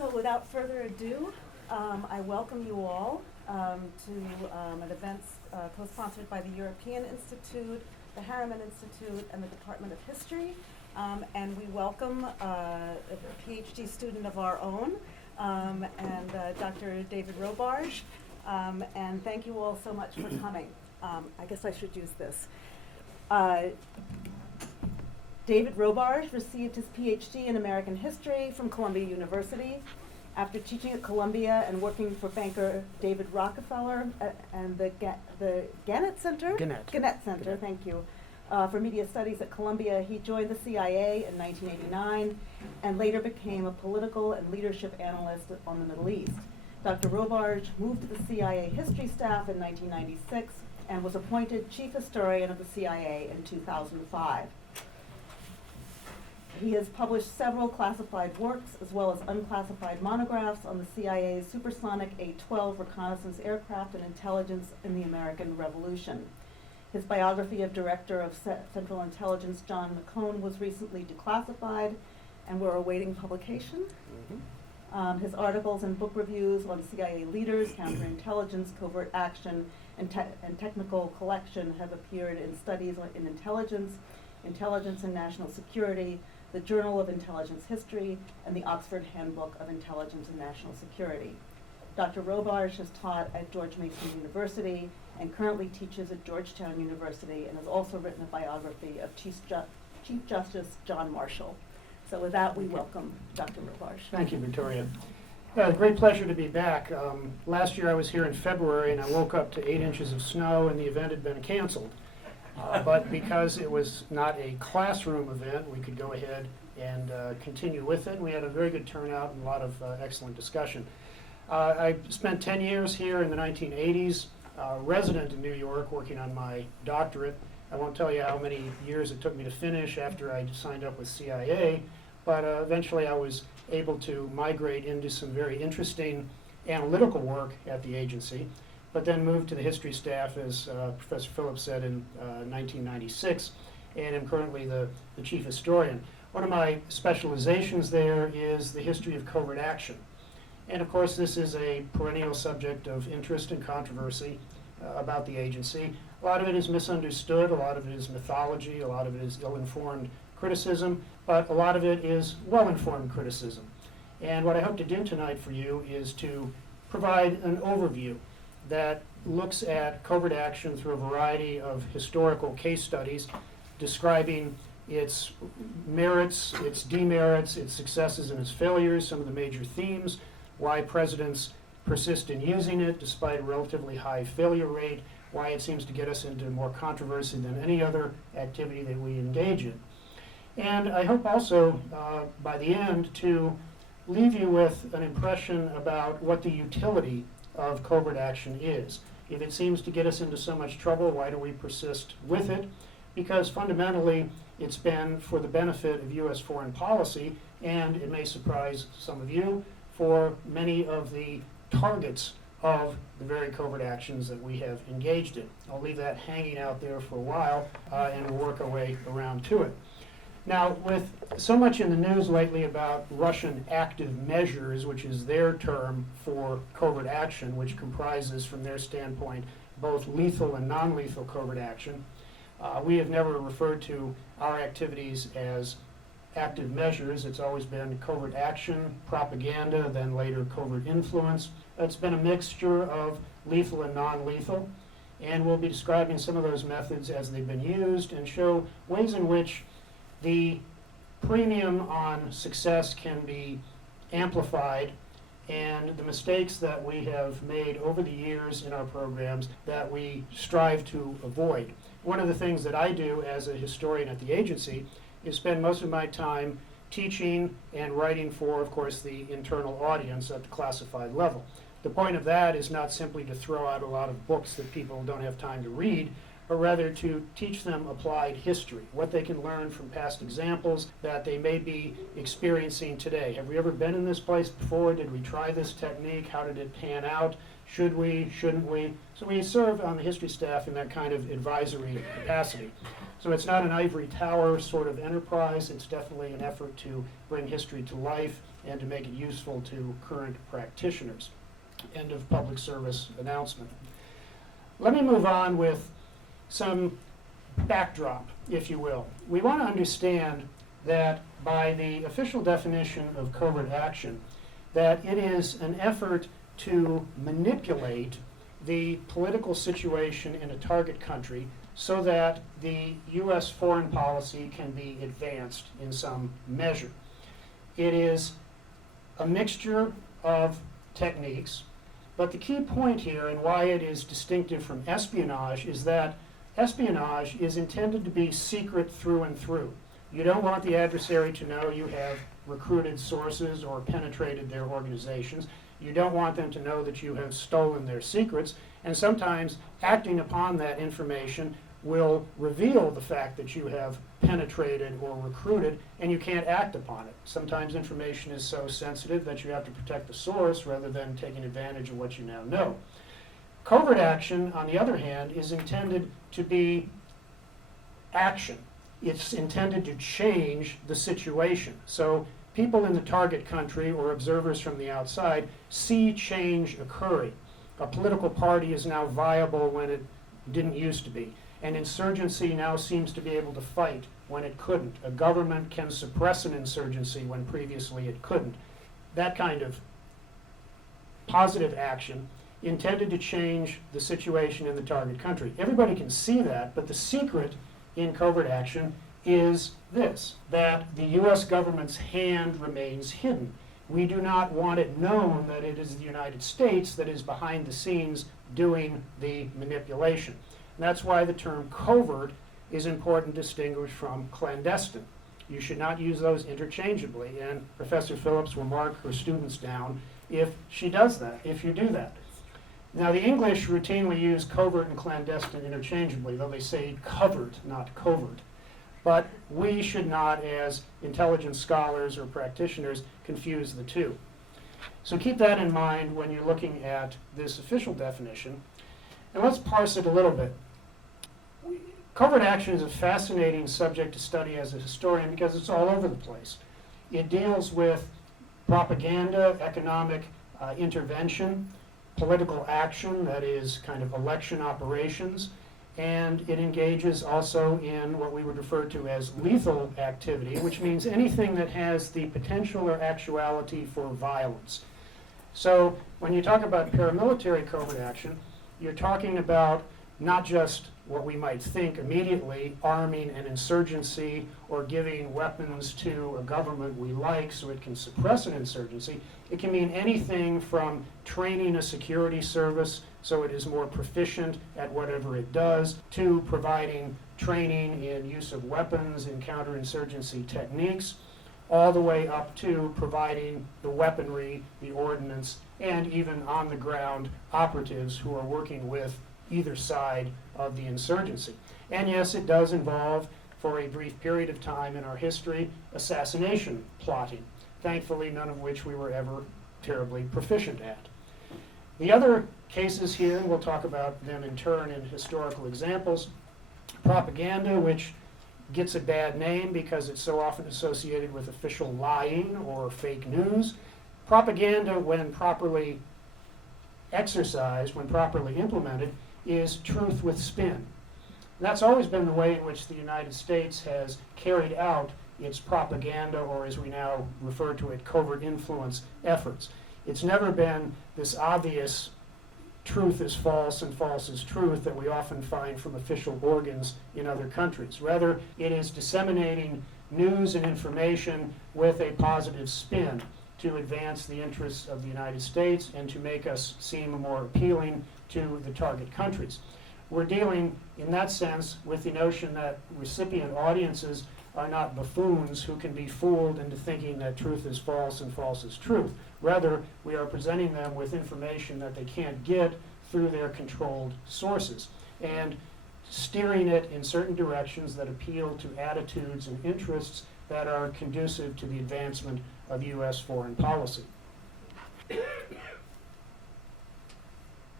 So without further ado, I welcome you all to an event co-sponsored by the European Institute, the Harriman Institute, and the Department of History. And we welcome a PhD student of our own, and Dr. David Robarge. And thank you all so much for coming. I guess I should use this. David Robarge received his PhD in American History from Columbia University. After teaching at Columbia and working for banker David Rockefeller and the Gannett Center? Gannett Center, thank you. For media studies at Columbia, he joined the CIA in 1989 and later became a political and leadership analyst on the Middle East. Dr. Robarge moved to the CIA history staff in 1996 and was appointed chief historian of the CIA in 2005. He has published several classified works as well as unclassified monographs on the CIA's supersonic A-12 reconnaissance aircraft and intelligence in the American Revolution. His biography of Director of Central Intelligence John McCone was recently declassified, and we're awaiting publication. His articles and book reviews on CIA leaders, counterintelligence, covert action, and technical collection have appeared in Studies in Intelligence, Intelligence and National Security, the Journal of Intelligence History, and the Oxford Handbook of Intelligence and National Security. Dr. Robarge has taught at George Mason University and currently teaches at Georgetown University and has also written a biography of Chief Justice John Marshall. So with that, we welcome Dr. Robarge. Thank you, Victoria. Great pleasure to be back. Last year I was here in February and I woke up to 8 inches of snow and the event had been canceled. But because it was not a classroom event, we could go ahead and continue with it. We had a very good turnout and a lot of excellent discussion. I spent 10 years here in the 1980s, resident in New York, working on my doctorate. I won't tell you how many years it took me to finish after I signed up with CIA, but eventually I was able to migrate into some very interesting analytical work at the agency, but then moved to the history staff, as Professor Phillips said, in 1996, and am currently the chief historian. One of my specializations there is the history of covert action. And of course, this is a perennial subject of interest and controversy about the agency. A lot of it is misunderstood, a lot of it is mythology, a lot of it is ill-informed criticism, but a lot of it is well-informed criticism. And what I hope to do tonight for you is to provide an overview that looks at covert action through a variety of historical case studies describing its merits, its demerits, its successes and its failures, some of the major themes, why presidents persist in using it despite a relatively high failure rate, why it seems to get us into more controversy than any other activity that we engage in. And I hope also, by the end, to leave you with an impression about what the utility of covert action is. If it seems to get us into so much trouble, why do we persist with it? Because fundamentally, it's been for the benefit of U.S. foreign policy, and it may surprise some of you, for many of the targets of the very covert actions that we have engaged in. I'll leave that hanging out there for a while, and we'll work our way around to it. Now, with so much in the news lately about Russian active measures, which is their term for covert action, which comprises, from their standpoint, both lethal and non-lethal covert action, we have never referred to our activities as active measures. It's always been covert action, propaganda, then later covert influence. It's been a mixture of lethal and non-lethal, and we'll be describing some of those methods as they've been used and show ways in which the premium on success can be amplified and the mistakes that we have made over the years in our programs that we strive to avoid. One of the things that I do as a historian at the agency is spend most of my time teaching and writing for, of course, the internal audience at the classified level. The point of that is not simply to throw out a lot of books that people don't have time to read, but rather to teach them applied history, what they can learn from past examples that they may be experiencing today. Have we ever been in this place before? Did we try this technique? How did it pan out? Should we, shouldn't we? So we serve on the history staff in that kind of advisory capacity. So it's not an ivory tower sort of enterprise. It's definitely an effort to bring history to life and to make it useful to current practitioners. End of public service announcement. Let me move on with some backdrop, if you will. We want to understand that by the official definition of covert action, that it is an effort to manipulate the political situation in a target country so that the U.S. foreign policy can be advanced in some measure. It is a mixture of techniques, but the key point here and why it is distinctive from espionage is that espionage is intended to be secret through and through. You don't want the adversary to know you have recruited sources or penetrated their organizations. You don't want them to know that you have stolen their secrets, and sometimes acting upon that information will reveal the fact that you have penetrated or recruited, and you can't act upon it. Sometimes information is so sensitive that you have to protect the source rather than taking advantage of what you now know. Covert action, on the other hand, is intended to be action. It's intended to change the situation. So people in the target country or observers from the outside see change occurring. A political party is now viable when it didn't used to be. An insurgency now seems to be able to fight when it couldn't. A government can suppress an insurgency when previously it couldn't. That kind of positive action intended to change the situation in the target country. Everybody can see that, but the secret in covert action is this, that the U.S. government's hand remains hidden. We do not want it known that it is the United States that is behind the scenes doing the manipulation. And that's why the term covert is important to distinguish from clandestine. You should not use those interchangeably, and Professor Phillips will mark her students down if she does that, if you do that. Now, the English routinely use covert and clandestine interchangeably, though they say covert, not covert. But we should not, as intelligence scholars or practitioners, confuse the two. So keep that in mind when you're looking at this official definition. And let's parse it a little bit. Covert action is a fascinating subject to study as a historian because it's all over the place. It deals with propaganda, economic intervention, political action, that is kind of election operations, and it engages also in what we would refer to as lethal activity, which means anything that has the potential or actuality for violence. So when you talk about paramilitary covert action, you're talking about not just what we might think immediately, arming an insurgency or giving weapons to a government we like so it can suppress an insurgency. It can mean anything from training a security service so it is more proficient at whatever it does, to providing training in use of weapons and counterinsurgency techniques, all the way up to providing the weaponry, the ordnance, and even on-the-ground operatives who are working with either side of the insurgency. And yes, it does involve, for a brief period of time in our history, assassination plotting, thankfully none of which we were ever terribly proficient at. The other cases here, and we'll talk about them in turn in historical examples, propaganda, which gets a bad name because it's so often associated with official lying or fake news. Propaganda, when properly exercised, when properly implemented, is truth with spin. And that's always been the way in which the United States has carried out its propaganda, or as we now refer to it, covert influence efforts. It's never been this obvious truth is false and false is truth that we often find from official organs in other countries. Rather, it is disseminating news and information with a positive spin to advance the interests of the United States and to make us seem more appealing to the target countries. We're dealing, in that sense, with the notion that recipient audiences are not buffoons who can be fooled into thinking that truth is false and false is truth. Rather, we are presenting them with information that they can't get through their controlled sources and steering it in certain directions that appeal to attitudes and interests that are conducive to the advancement of U.S. foreign policy.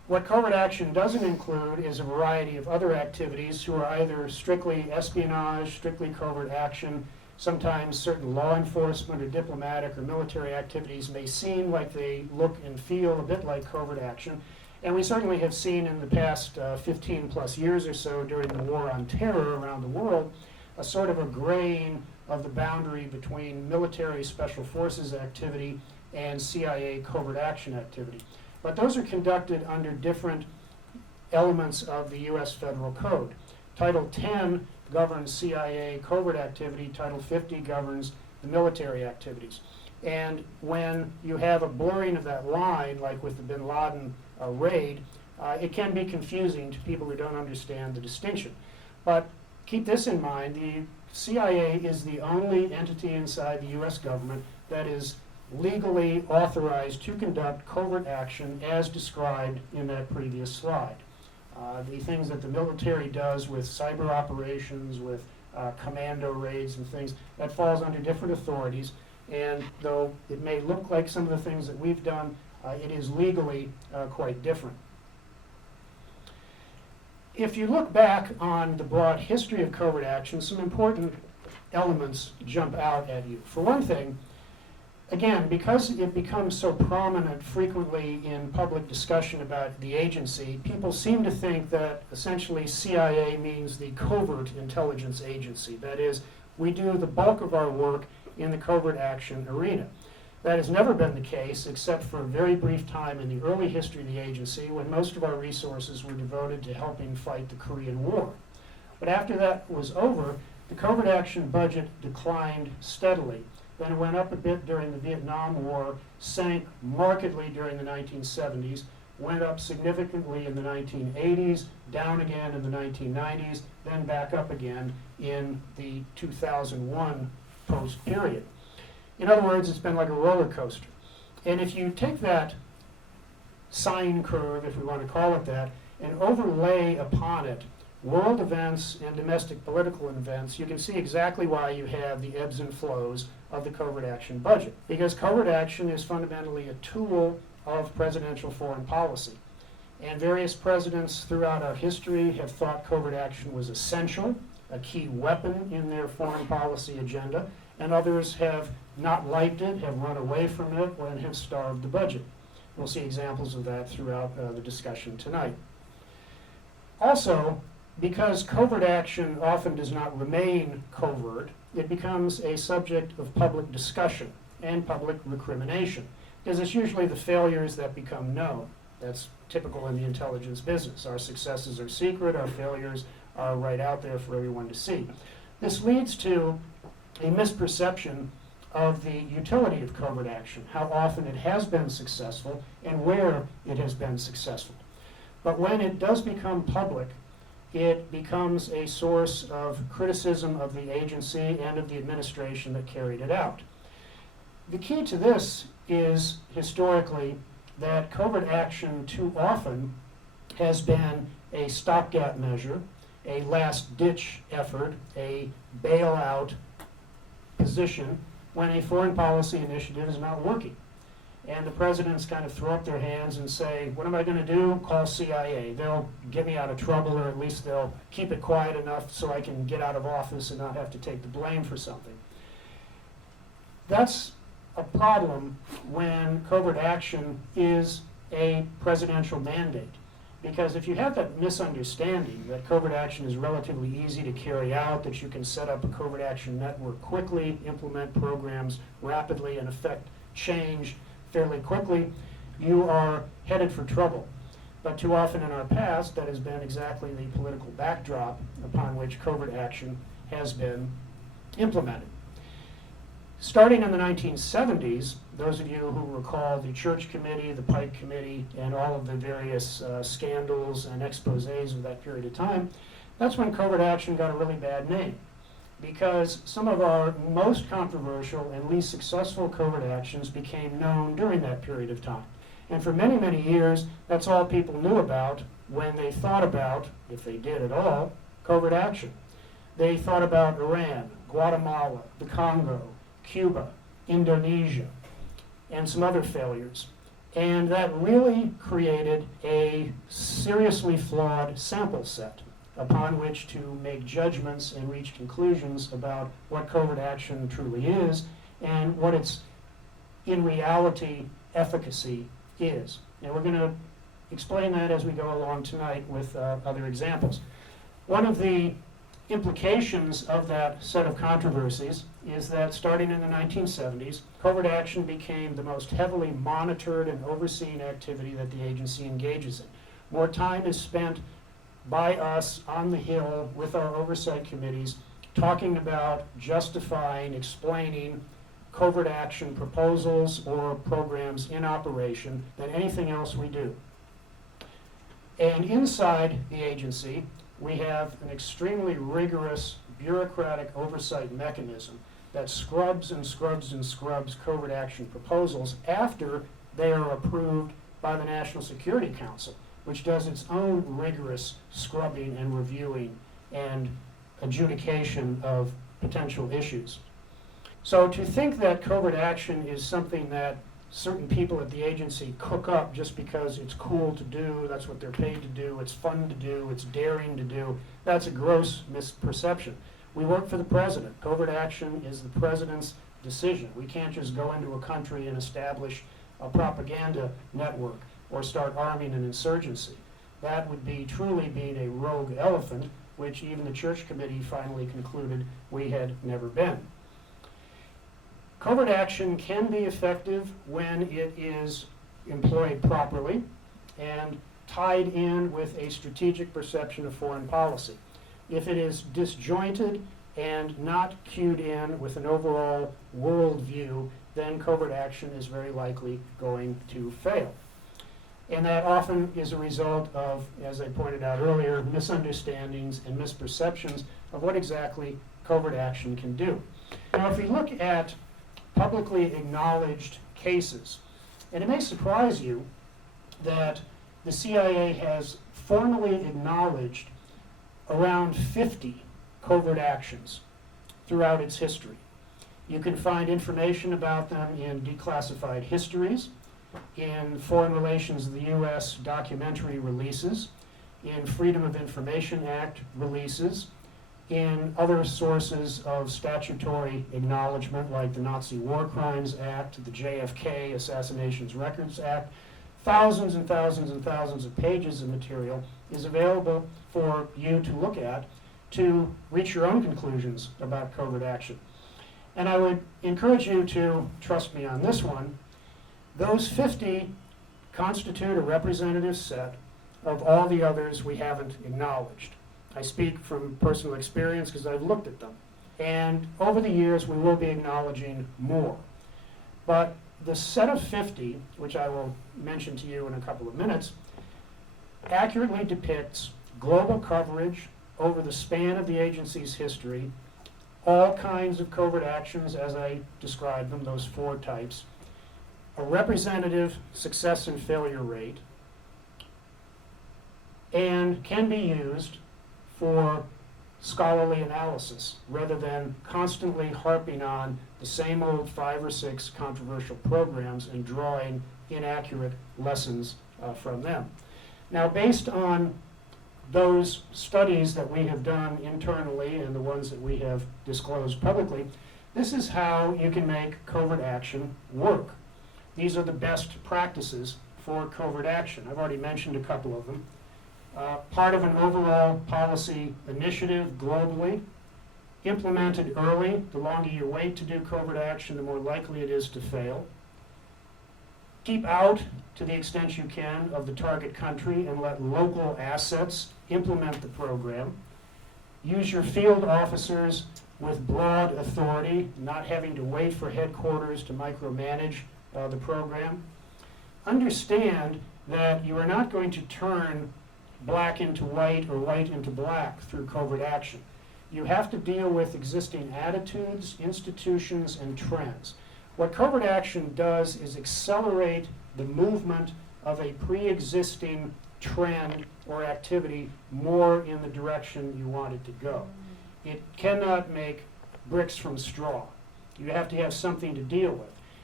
What covert action doesn't include is a variety of other activities who are either strictly espionage, strictly covert action. Sometimes certain law enforcement or diplomatic or military activities may seem like they look and feel a bit like covert action. And we certainly have seen in the past 15 plus years or so during the war on terror around the world a sort of a graying of the boundary between military special forces activity and CIA covert action activity. But those are conducted under different elements of the U.S. Federal Code. Title 10 governs CIA covert activity. Title 50 governs the military activities. And when you have a blurring of that line, like with the bin Laden raid, it can be confusing to people who don't understand the distinction. But keep this in mind, the CIA is the only entity inside the U.S. government that is legally authorized to conduct covert action as described in that previous slide. The things that the military does with cyber operations, with commando raids and things, that falls under different authorities. And though it may look like some of the things that we've done, it is legally quite different. If you look back on the broad history of covert action, some important elements jump out at you. For one thing, again, because it becomes so prominent frequently in public discussion about the agency, people seem to think that essentially CIA means the covert intelligence agency. That is, we do the bulk of our work in the covert action arena. That has never been the case except for a very brief time in the early history of the agency when most of our resources were devoted to helping fight the Korean War. But after that was over, the covert action budget declined steadily. Then it went up a bit during the Vietnam War, sank markedly during the 1970s, went up significantly in the 1980s, down again in the 1990s, then back up again in the 2001 post-period. In other words, it's been like a roller coaster. And if you take that sine curve, if we want to call it that, and overlay upon it world events and domestic political events, you can see exactly why you have the ebbs and flows of the covert action budget. Because covert action is fundamentally a tool of presidential foreign policy. And various presidents throughout our history have thought covert action was essential, a key weapon in their foreign policy agenda, and others have not liked it, have run away from it, and have starved the budget. We'll see examples of that throughout the discussion tonight. Also, because covert action often does not remain covert, it becomes a subject of public discussion and public recrimination, because it's usually the failures that become known. That's typical in the intelligence business. Our successes are secret, our failures are right out there for everyone to see. This leads to a misperception of the utility of covert action, how often it has been successful and where it has been successful. But when it does become public, it becomes a source of criticism of the agency and of the administration that carried it out. The key to this is, historically, that covert action too often has been a stopgap measure, a last-ditch effort, a bailout position when a foreign policy initiative is not working. And the presidents kind of throw up their hands and say, what am I going to do? Call CIA. They'll get me out of trouble, or at least they'll keep it quiet enough so I can get out of office and not have to take the blame for something. That's a problem when covert action is a presidential mandate. Because if you have that misunderstanding that covert action is relatively easy to carry out, that you can set up a covert action network quickly, implement programs rapidly, and affect change fairly quickly, you are headed for trouble. But too often in our past, that has been exactly the political backdrop upon which covert action has been implemented. Starting in the 1970s, those of you who recall the Church Committee, the Pike Committee, and all of the various scandals and exposés of that period of time, that's when covert action got a really bad name. Because some of our most controversial and least successful covert actions became known during that period of time. And for many, many years, that's all people knew about when they thought about, if they did at all, covert action. They thought about Iran, Guatemala, the Congo, Cuba, Indonesia, and some other failures. And that really created a seriously flawed sample set upon which to make judgments and reach conclusions about what covert action truly is and what its, in reality, efficacy is. And we're going to explain that as we go along tonight with other examples. One of the implications of that set of controversies is that starting in the 1970s, covert action became the most heavily monitored and overseen activity that the agency engages in. More time is spent by us on the Hill with our oversight committees talking about, justifying, explaining covert action proposals or programs in operation than anything else we do. And inside the agency, we have an extremely rigorous bureaucratic oversight mechanism that scrubs and scrubs and scrubs covert action proposals after they are approved by the National Security Council, which does its own rigorous scrubbing and reviewing and adjudication of potential issues. So to think that covert action is something that certain people at the agency cook up just because it's cool to do, that's what they're paid to do, it's fun to do, it's daring to do, that's a gross misperception. We work for the president. Covert action is the president's decision. We can't just go into a country and establish a propaganda network or start arming an insurgency. That would be truly being a rogue elephant, which even the church committee finally concluded we had never been. Covert action can be effective when it is employed properly and tied in with a strategic perception of foreign policy. If it is disjointed and not cued in with an overall worldview, then covert action is very likely going to fail. And that often is a result of, as I pointed out earlier, misunderstandings and misperceptions of what exactly covert action can do. Now, if we look at publicly acknowledged cases, and it may surprise you that the CIA has formally acknowledged around 50 covert actions throughout its history. You can find information about them in declassified histories, in Foreign Relations of the U.S. documentary releases, in Freedom of Information Act releases, in other sources of statutory acknowledgement like the Nazi War Crimes Act, the JFK Assassinations Records Act. Thousands and thousands and thousands of pages of material is available for you to look at to reach your own conclusions about covert action. And I would encourage you to trust me on this one. Those 50 constitute a representative set of all the others we haven't acknowledged. I speak from personal experience because I've looked at them. And over the years, we will be acknowledging more. But the set of 50, which I will mention to you in a couple of minutes, accurately depicts global coverage over the span of the agency's history, all kinds of covert actions as I described them, those 4 types, a representative success and failure rate, and can be used for scholarly analysis rather than constantly harping on the same old 5 or 6 controversial programs and drawing inaccurate lessons from them. Now, based on those studies that we have done internally and the ones that we have disclosed publicly, this is how you can make covert action work. These are the best practices for covert action. I've already mentioned a couple of them. Part of an overall policy initiative globally, implemented early. The longer you wait to do covert action, the more likely it is to fail. Keep out, to the extent you can, of the target country and let local assets implement the program. Use your field officers with broad authority, not having to wait for headquarters to micromanage the program. Understand that you are not going to turn black into white or white into black through covert action. You have to deal with existing attitudes, institutions, and trends. What covert action does is accelerate the movement of a pre-existing trend or activity more in the direction you want it to go. It cannot make bricks from straw. You have to have something to deal with.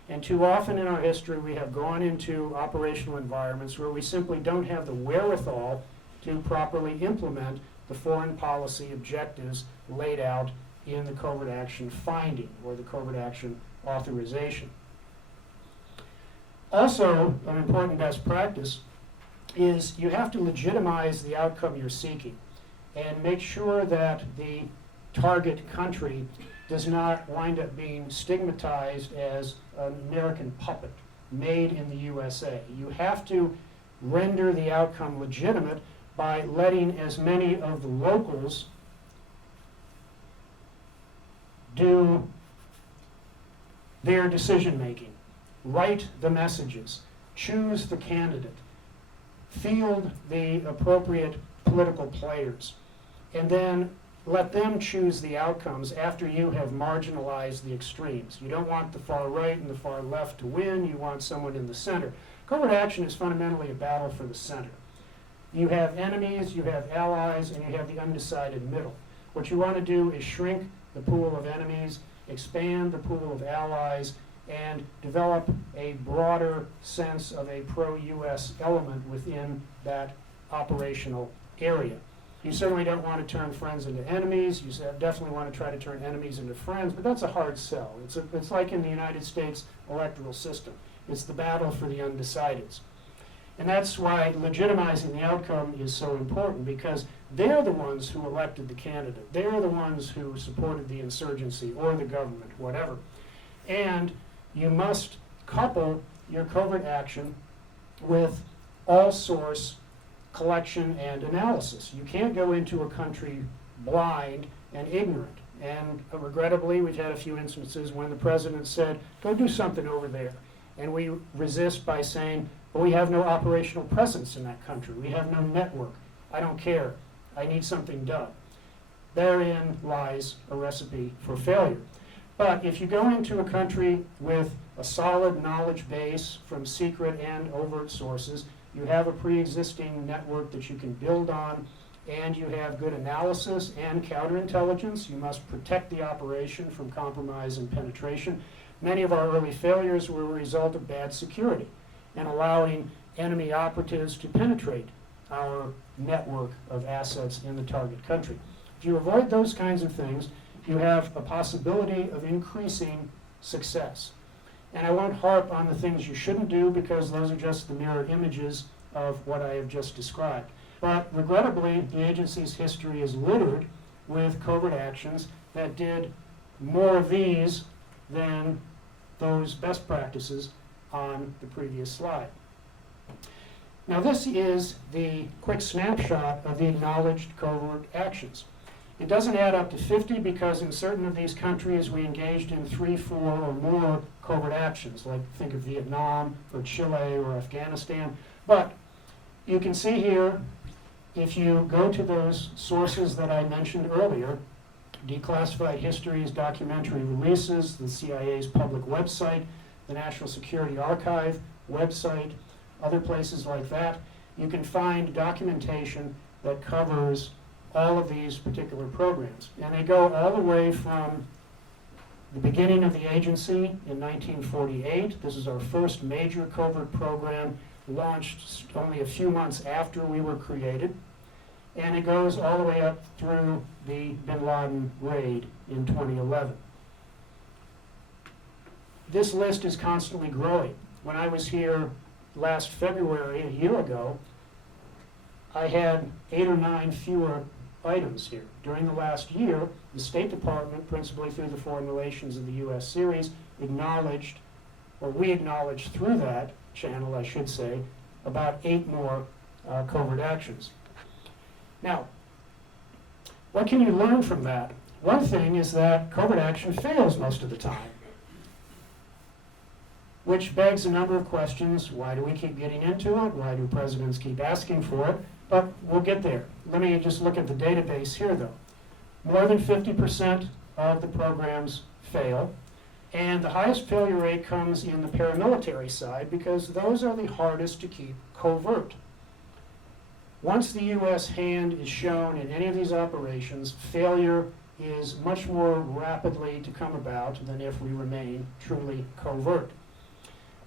And too often in our history, we have gone into operational environments where we simply don't have the wherewithal to properly implement the foreign policy objectives laid out in the covert action finding or the covert action authorization. Also, an important best practice is you have to legitimize the outcome you're seeking and make sure that the target country does not wind up being stigmatized as an American puppet made in the USA. You have to render the outcome legitimate by letting as many of the locals do their decision making, write the messages, choose the candidate, field the appropriate political players, and then let them choose the outcomes after you have marginalized the extremes. You don't want the far right and the far left to win, you want someone in the center. Covert action is fundamentally a battle for the center. You have enemies, you have allies, and you have the undecided middle. What you want to do is shrink the pool of enemies, expand the pool of allies, and develop a broader sense of a pro-US element within that operational area. You certainly don't want to turn friends into enemies. You definitely want to try to turn enemies into friends, but that's a hard sell. It's like in the United States electoral system. It's the battle for the undecideds. And that's why legitimizing the outcome is so important, because they're the ones who elected the candidate. They're the ones who supported the insurgency or the government, whatever. And you must couple your covert action with all source collection and analysis. You can't go into a country blind and ignorant. And regrettably, we've had a few instances when the president said, go do something over there. And we resist by saying, but we have no operational presence in that country. We have no network. I don't care. I need something done. Therein lies a recipe for failure. But if you go into a country with a solid knowledge base from secret and overt sources, you have a pre-existing network that you can build on, and you have good analysis and counterintelligence. You must protect the operation from compromise and penetration. Many of our early failures were a result of bad security and allowing enemy operatives to penetrate our network of assets in the target country. If you avoid those kinds of things, you have a possibility of increasing success. And I won't harp on the things you shouldn't do, because those are just the mirror images of what I have just described. But regrettably, the agency's history is littered with covert actions that did more of these than those best practices on the previous slide. Now this is the quick snapshot of the acknowledged covert actions. It doesn't add up to 50 because in certain of these countries we engaged in 3, 4, or more covert actions, like think of Vietnam or Chile or Afghanistan. But you can see here, if you go to those sources that I mentioned earlier, declassified histories, documentary releases, the CIA's public website, the National Security Archive website, other places like that, you can find documentation that covers all of these particular programs. And they go all the way from the beginning of the agency in 1948. This is our first major covert program, launched only a few months after we were created. And it goes all the way up through the bin Laden raid in 2011. This list is constantly growing. When I was here last February, a year ago, I had 8 or 9 fewer items here. During the last year, the State Department, principally through the Foreign Relations of the U.S. series, acknowledged, or we acknowledged through that channel, I should say, about 8 more covert actions. Now, what can you learn from that? One thing is that covert action fails most of the time, which begs a number of questions. Why do we keep getting into it? Why do presidents keep asking for it? But we'll get there. Let me just look at the database here, though. More than 50% of the programs fail, and the highest failure rate comes in the paramilitary side, because those are the hardest to keep covert. Once the U.S. hand is shown in any of these operations, failure is much more rapidly to come about than if we remain truly covert.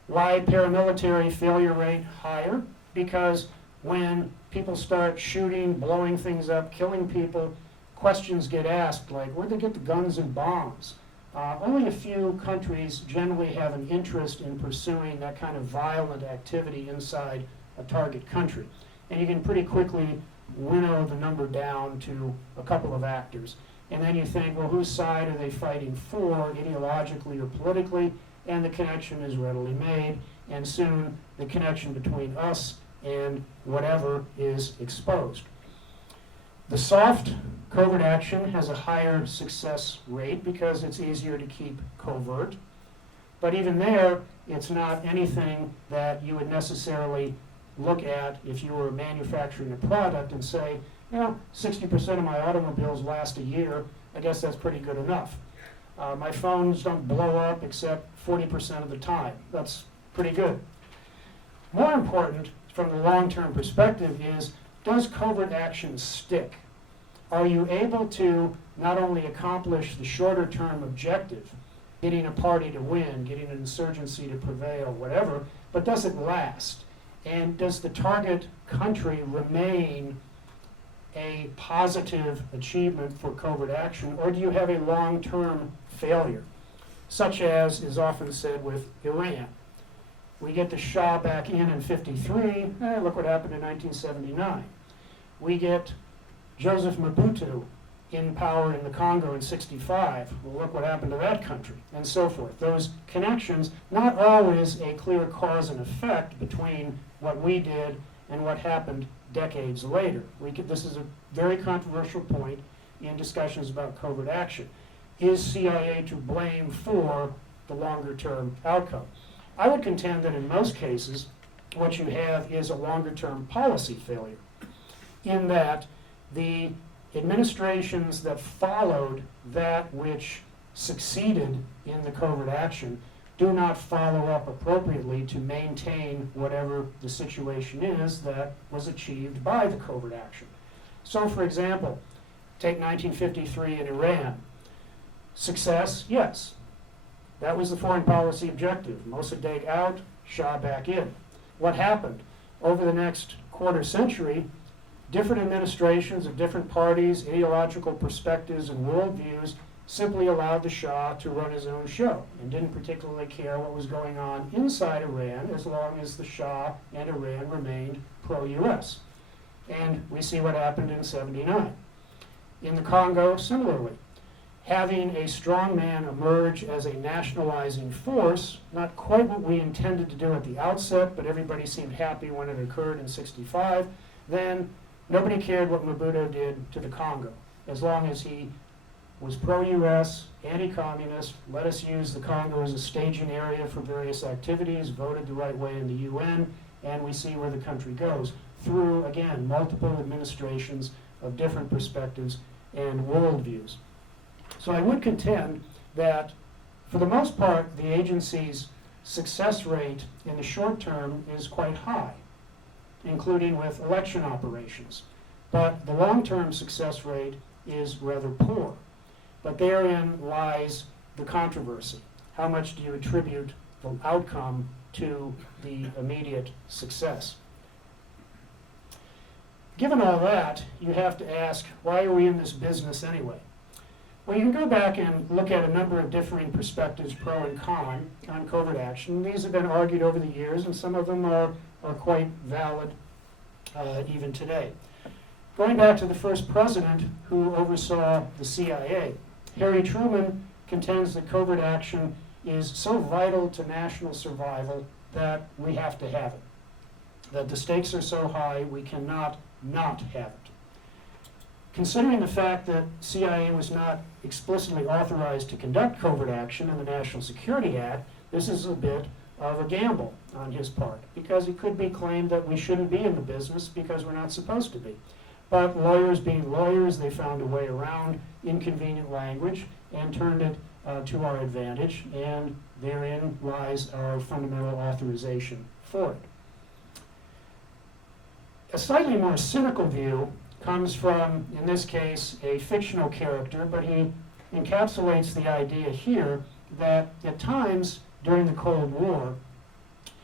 Why paramilitary failure rate higher? Because when people start shooting, blowing things up, killing people, questions get asked like, where'd they get the guns and bombs? Only a few countries generally have an interest in pursuing that kind of violent activity inside a target country. And you can pretty quickly winnow the number down to a couple of actors. And then you think, well, whose side are they fighting for, ideologically or politically? And the connection is readily made, and soon the connection between us and whatever is exposed. The soft covert action has a higher success rate because it's easier to keep covert. But even there, it's not anything that you would necessarily look at if you were manufacturing a product and say, you know, 60% of my automobiles last a year. I guess that's pretty good enough. My phones don't blow up except 40% of the time. That's pretty good. More important from the long-term perspective is, does covert action stick? Are you able to not only accomplish the shorter-term objective, getting a party to win, getting an insurgency to prevail, whatever, but does it last? And does the target country remain a positive achievement for covert action, or do you have a long-term failure, such as is often said with Iran? We get the Shah back in 53, look what happened in 1979. We get Joseph Mobutu in power in the Congo in 65. Well, look what happened to that country, and so forth. Those connections, not always a clear cause and effect between what we did and what happened decades later. This is a very controversial point in discussions about covert action. Is CIA to blame for the longer-term outcome? I would contend that in most cases, what you have is a longer-term policy failure, in that the administrations that followed that which succeeded in the covert action do not follow up appropriately to maintain whatever the situation is that was achieved by the covert action. So, for example, take 1953 in Iran. Success, yes. That was the foreign policy objective. Mossadegh out, Shah back in. What happened? Over the next quarter century, different administrations of different parties, ideological perspectives, and worldviews simply allowed the Shah to run his own show and didn't particularly care what was going on inside Iran as long as the Shah and Iran remained pro-US. And we see what happened in '79. In the Congo, similarly, having a strong man emerge as a nationalizing force, not quite what we intended to do at the outset, but everybody seemed happy when it occurred in '65, then nobody cared what Mobutu did to the Congo, as long as he was pro-US, anti-communist, let us use the Congo as a staging area for various activities, voted the right way in the UN, and we see where the country goes through, again, multiple administrations of different perspectives and worldviews. So I would contend that, for the most part, the agency's success rate in the short term is quite high, including with election operations. But the long-term success rate is rather poor. But therein lies the controversy. How much do you attribute the outcome to the immediate success? Given all that, you have to ask, why are we in this business anyway? Well, you can go back and look at a number of differing perspectives, pro and con, on covert action. These have been argued over the years, and some of them are quite valid even today. Going back to the first president who oversaw the CIA, Harry Truman contends that covert action is so vital to national survival that we have to have it. That the stakes are so high, we cannot not have it. Considering the fact that CIA was not explicitly authorized to conduct covert action in the National Security Act, this is a bit of a gamble on his part, because it could be claimed that we shouldn't be in the business because we're not supposed to be. But lawyers being lawyers, they found a way around inconvenient language and turned it to our advantage, and therein lies our fundamental authorization for it. A slightly more cynical view comes from, in this case, a fictional character, but he encapsulates the idea here that at times during the Cold War,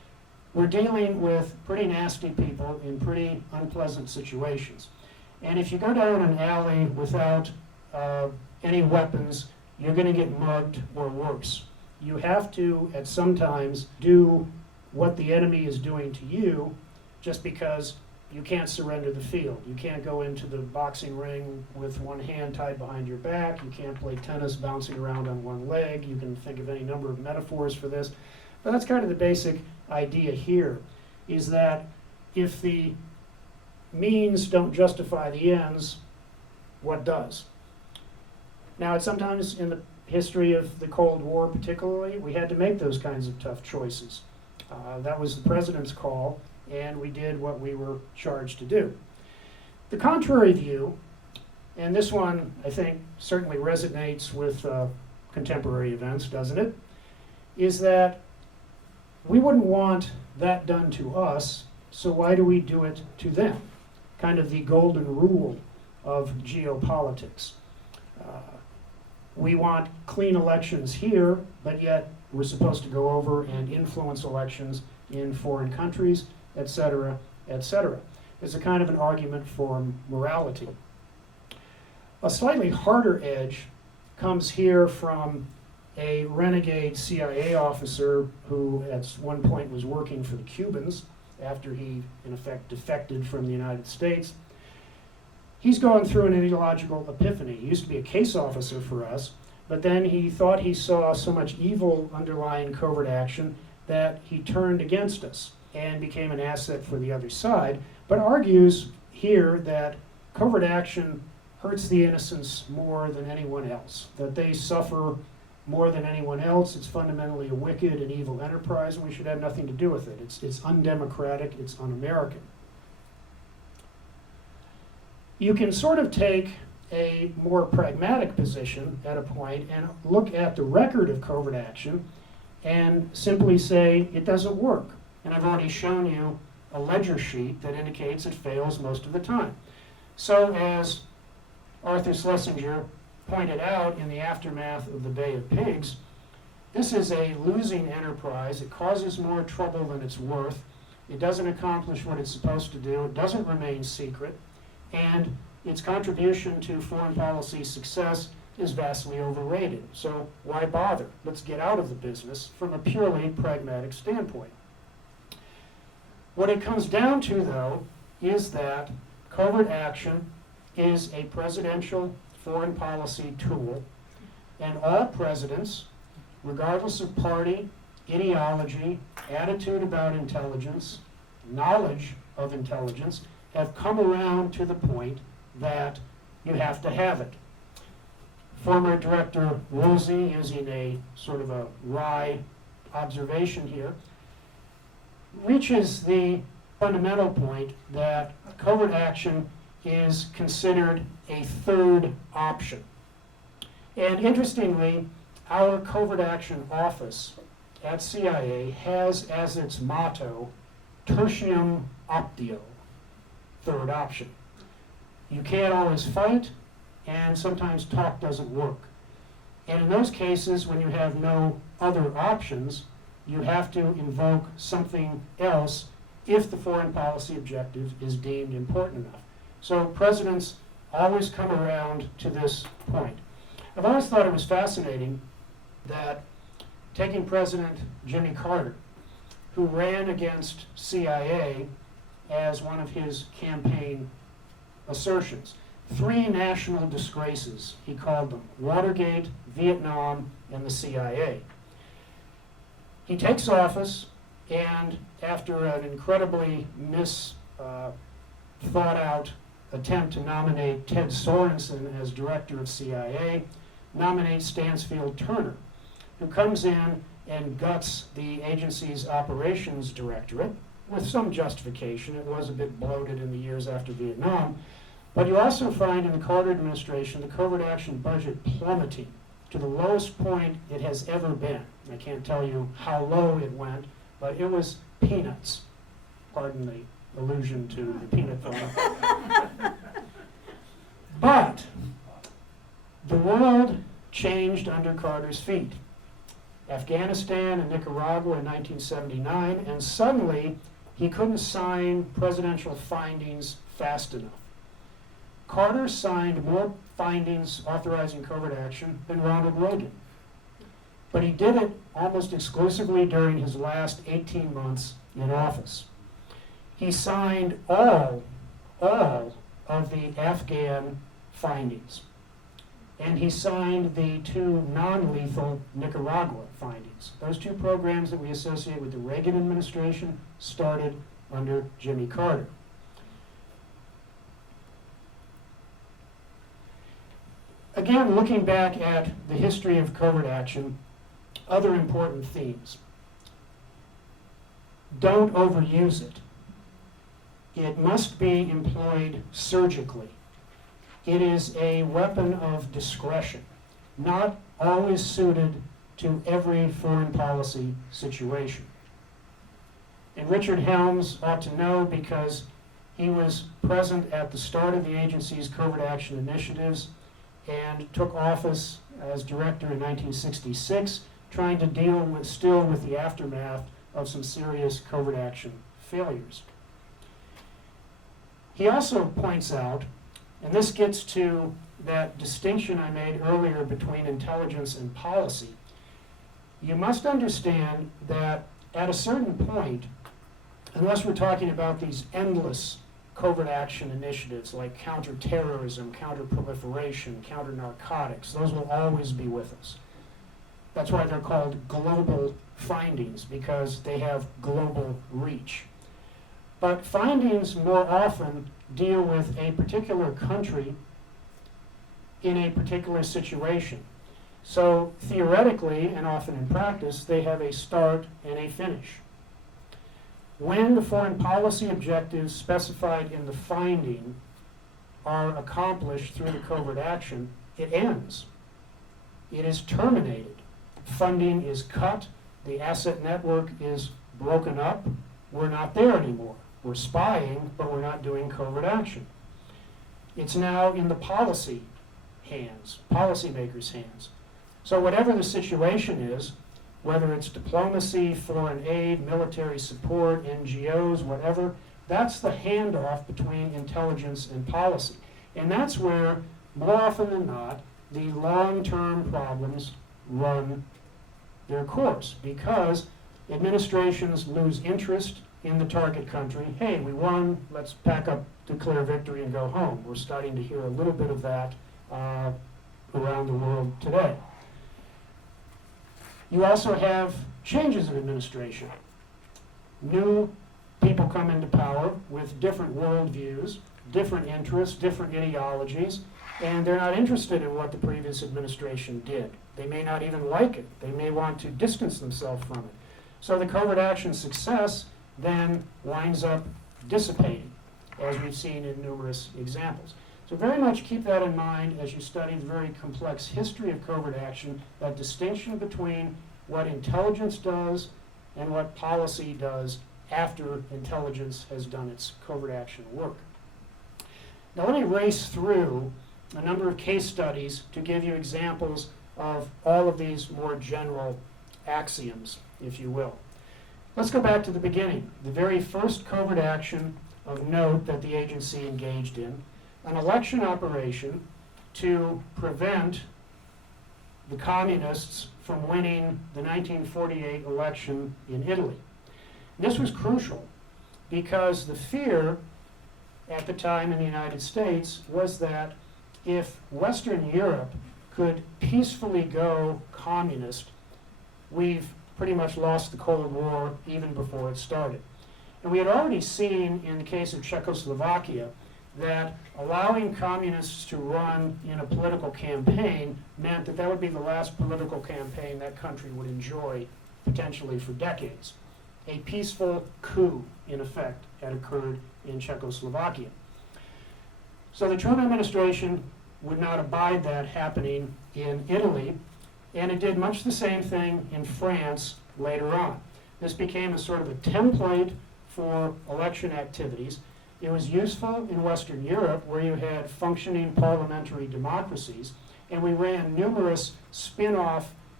we're dealing with pretty nasty people in pretty unpleasant situations. And if you go down an alley without any weapons, you're going to get mugged or worse. You have to, at some times, do what the enemy is doing to you just because you can't surrender the field. You can't go into the boxing ring with one hand tied behind your back. You can't play tennis bouncing around on one leg. You can think of any number of metaphors for this. But that's kind of the basic idea here, is that if the means don't justify the ends, what does? Now, sometimes in the history of the Cold War particularly, we had to make those kinds of tough choices. That was the president's call, and we did what we were charged to do. The contrary view, and this one I think certainly resonates with contemporary events, doesn't it, is that we wouldn't want that done to us, so why do we do it to them? Kind of the golden rule of geopolitics. We want clean elections here, but yet we're supposed to go over and influence elections in foreign countries, et cetera, et cetera. It's a kind of an argument for morality. A slightly harder edge comes here from a renegade CIA officer who at one point was working for the Cubans after he, in effect, defected from the United States. He's going through an ideological epiphany. He used to be a case officer for us, but then he thought he saw so much evil underlying covert action that he turned against us and became an asset for the other side, but argues here that covert action hurts the innocents more than anyone else, that they suffer more than anyone else. It's fundamentally a wicked and evil enterprise, and we should have nothing to do with it. It's undemocratic, it's un-American. You can sort of take a more pragmatic position at a point and look at the record of covert action and simply say it doesn't work. And I've already shown you a ledger sheet that indicates it fails most of the time. So as Arthur Schlesinger pointed out in the aftermath of the Bay of Pigs, this is a losing enterprise. It causes more trouble than it's worth. It doesn't accomplish what it's supposed to do. It doesn't remain secret. And its contribution to foreign policy success is vastly overrated. So why bother? Let's get out of the business from a purely pragmatic standpoint. What it comes down to, though, is that covert action is a presidential foreign policy tool, and all presidents, regardless of party, ideology, attitude about intelligence, knowledge of intelligence, have come around to the point that you have to have it. Former Director Woolsey, using a sort of a wry observation here, reaches the fundamental point that covert action is considered a third option. And interestingly, our covert action office at CIA has as its motto, tertium optio, third option. You can't always fight, and sometimes talk doesn't work. And in those cases, when you have no other options, you have to invoke something else if the foreign policy objective is deemed important enough. So presidents always come around to this point. I've always thought it was fascinating that taking President Jimmy Carter, who ran against CIA as one of his campaign assertions, 3 national disgraces, he called them: Watergate, Vietnam, and the CIA. He takes office, and after an incredibly thought out attempt to nominate Ted Sorensen as director of CIA, nominates Stansfield Turner, who comes in and guts the agency's operations directorate with some justification. It was a bit bloated in the years after Vietnam. But you also find in the Carter administration the covert action budget plummeting to the lowest point it has ever been. I can't tell you how low it went, but it was peanuts. Pardon the allusion to the peanut butter. But the world changed under Carter's feet. Afghanistan and Nicaragua in 1979, and suddenly he couldn't sign presidential findings fast enough. Carter signed more findings authorizing covert action than Ronald Reagan. But he did it almost exclusively during his last 18 months in office. He signed all of the Afghan findings. And he signed the 2 non-lethal Nicaragua findings. Those 2 programs that we associate with the Reagan administration started under Jimmy Carter. Again, looking back at the history of covert action, other important themes. Don't overuse it. It must be employed surgically. It is a weapon of discretion, not always suited to every foreign policy situation. And Richard Helms ought to know, because he was present at the start of the agency's covert action initiatives and took office as director in 1966, trying to deal with the aftermath of some serious covert action failures. He also points out, and this gets to that distinction I made earlier between intelligence and policy, you must understand that at a certain point, unless we're talking about these endless covert action initiatives like counterterrorism, counterproliferation, counter-narcotics, those will always be with us. That's why they're called global findings, because they have global reach. But findings more often deal with a particular country in a particular situation. So theoretically, and often in practice, they have a start and a finish. When the foreign policy objectives specified in the finding are accomplished through the covert action, it ends. It is terminated. Funding is cut. The asset network is broken up. We're not there anymore. We're spying, but we're not doing covert action. It's now in the policy hands, policymakers' hands. So whatever the situation is, whether it's diplomacy, foreign aid, military support, NGOs, whatever, that's the handoff between intelligence and policy. And that's where, more often than not, the long-term problems run their course, because administrations lose interest in the target country. Hey, we won, let's pack up, declare victory, and go home. We're starting to hear a little bit of that around the world today. You also have changes of administration. New people come into power with different worldviews, different interests, different ideologies, and they're not interested in what the previous administration did. They may not even like it. They may want to distance themselves from it. So the covert action success then winds up dissipating, as we've seen in numerous examples. So very much keep that in mind as you study the very complex history of covert action, that distinction between what intelligence does and what policy does after intelligence has done its covert action work. Now let me race through a number of case studies to give you examples of all of these more general axioms, if you will. Let's go back to the beginning. The very first covert action of note that the agency engaged in, an election operation to prevent the communists from winning the 1948 election in Italy. This was crucial because the fear at the time in the United States was that if Western Europe could peacefully go communist, we've pretty much lost the Cold War even before it started. And we had already seen in the case of Czechoslovakia that allowing communists to run in a political campaign meant that that would be the last political campaign that country would enjoy potentially for decades. A peaceful coup, in effect, had occurred in Czechoslovakia. So the Truman administration would not abide that happening in Italy, and it did much the same thing in France later on. This became a sort of a template for election activities. It was useful in Western Europe, where you had functioning parliamentary democracies, and we ran numerous spin-off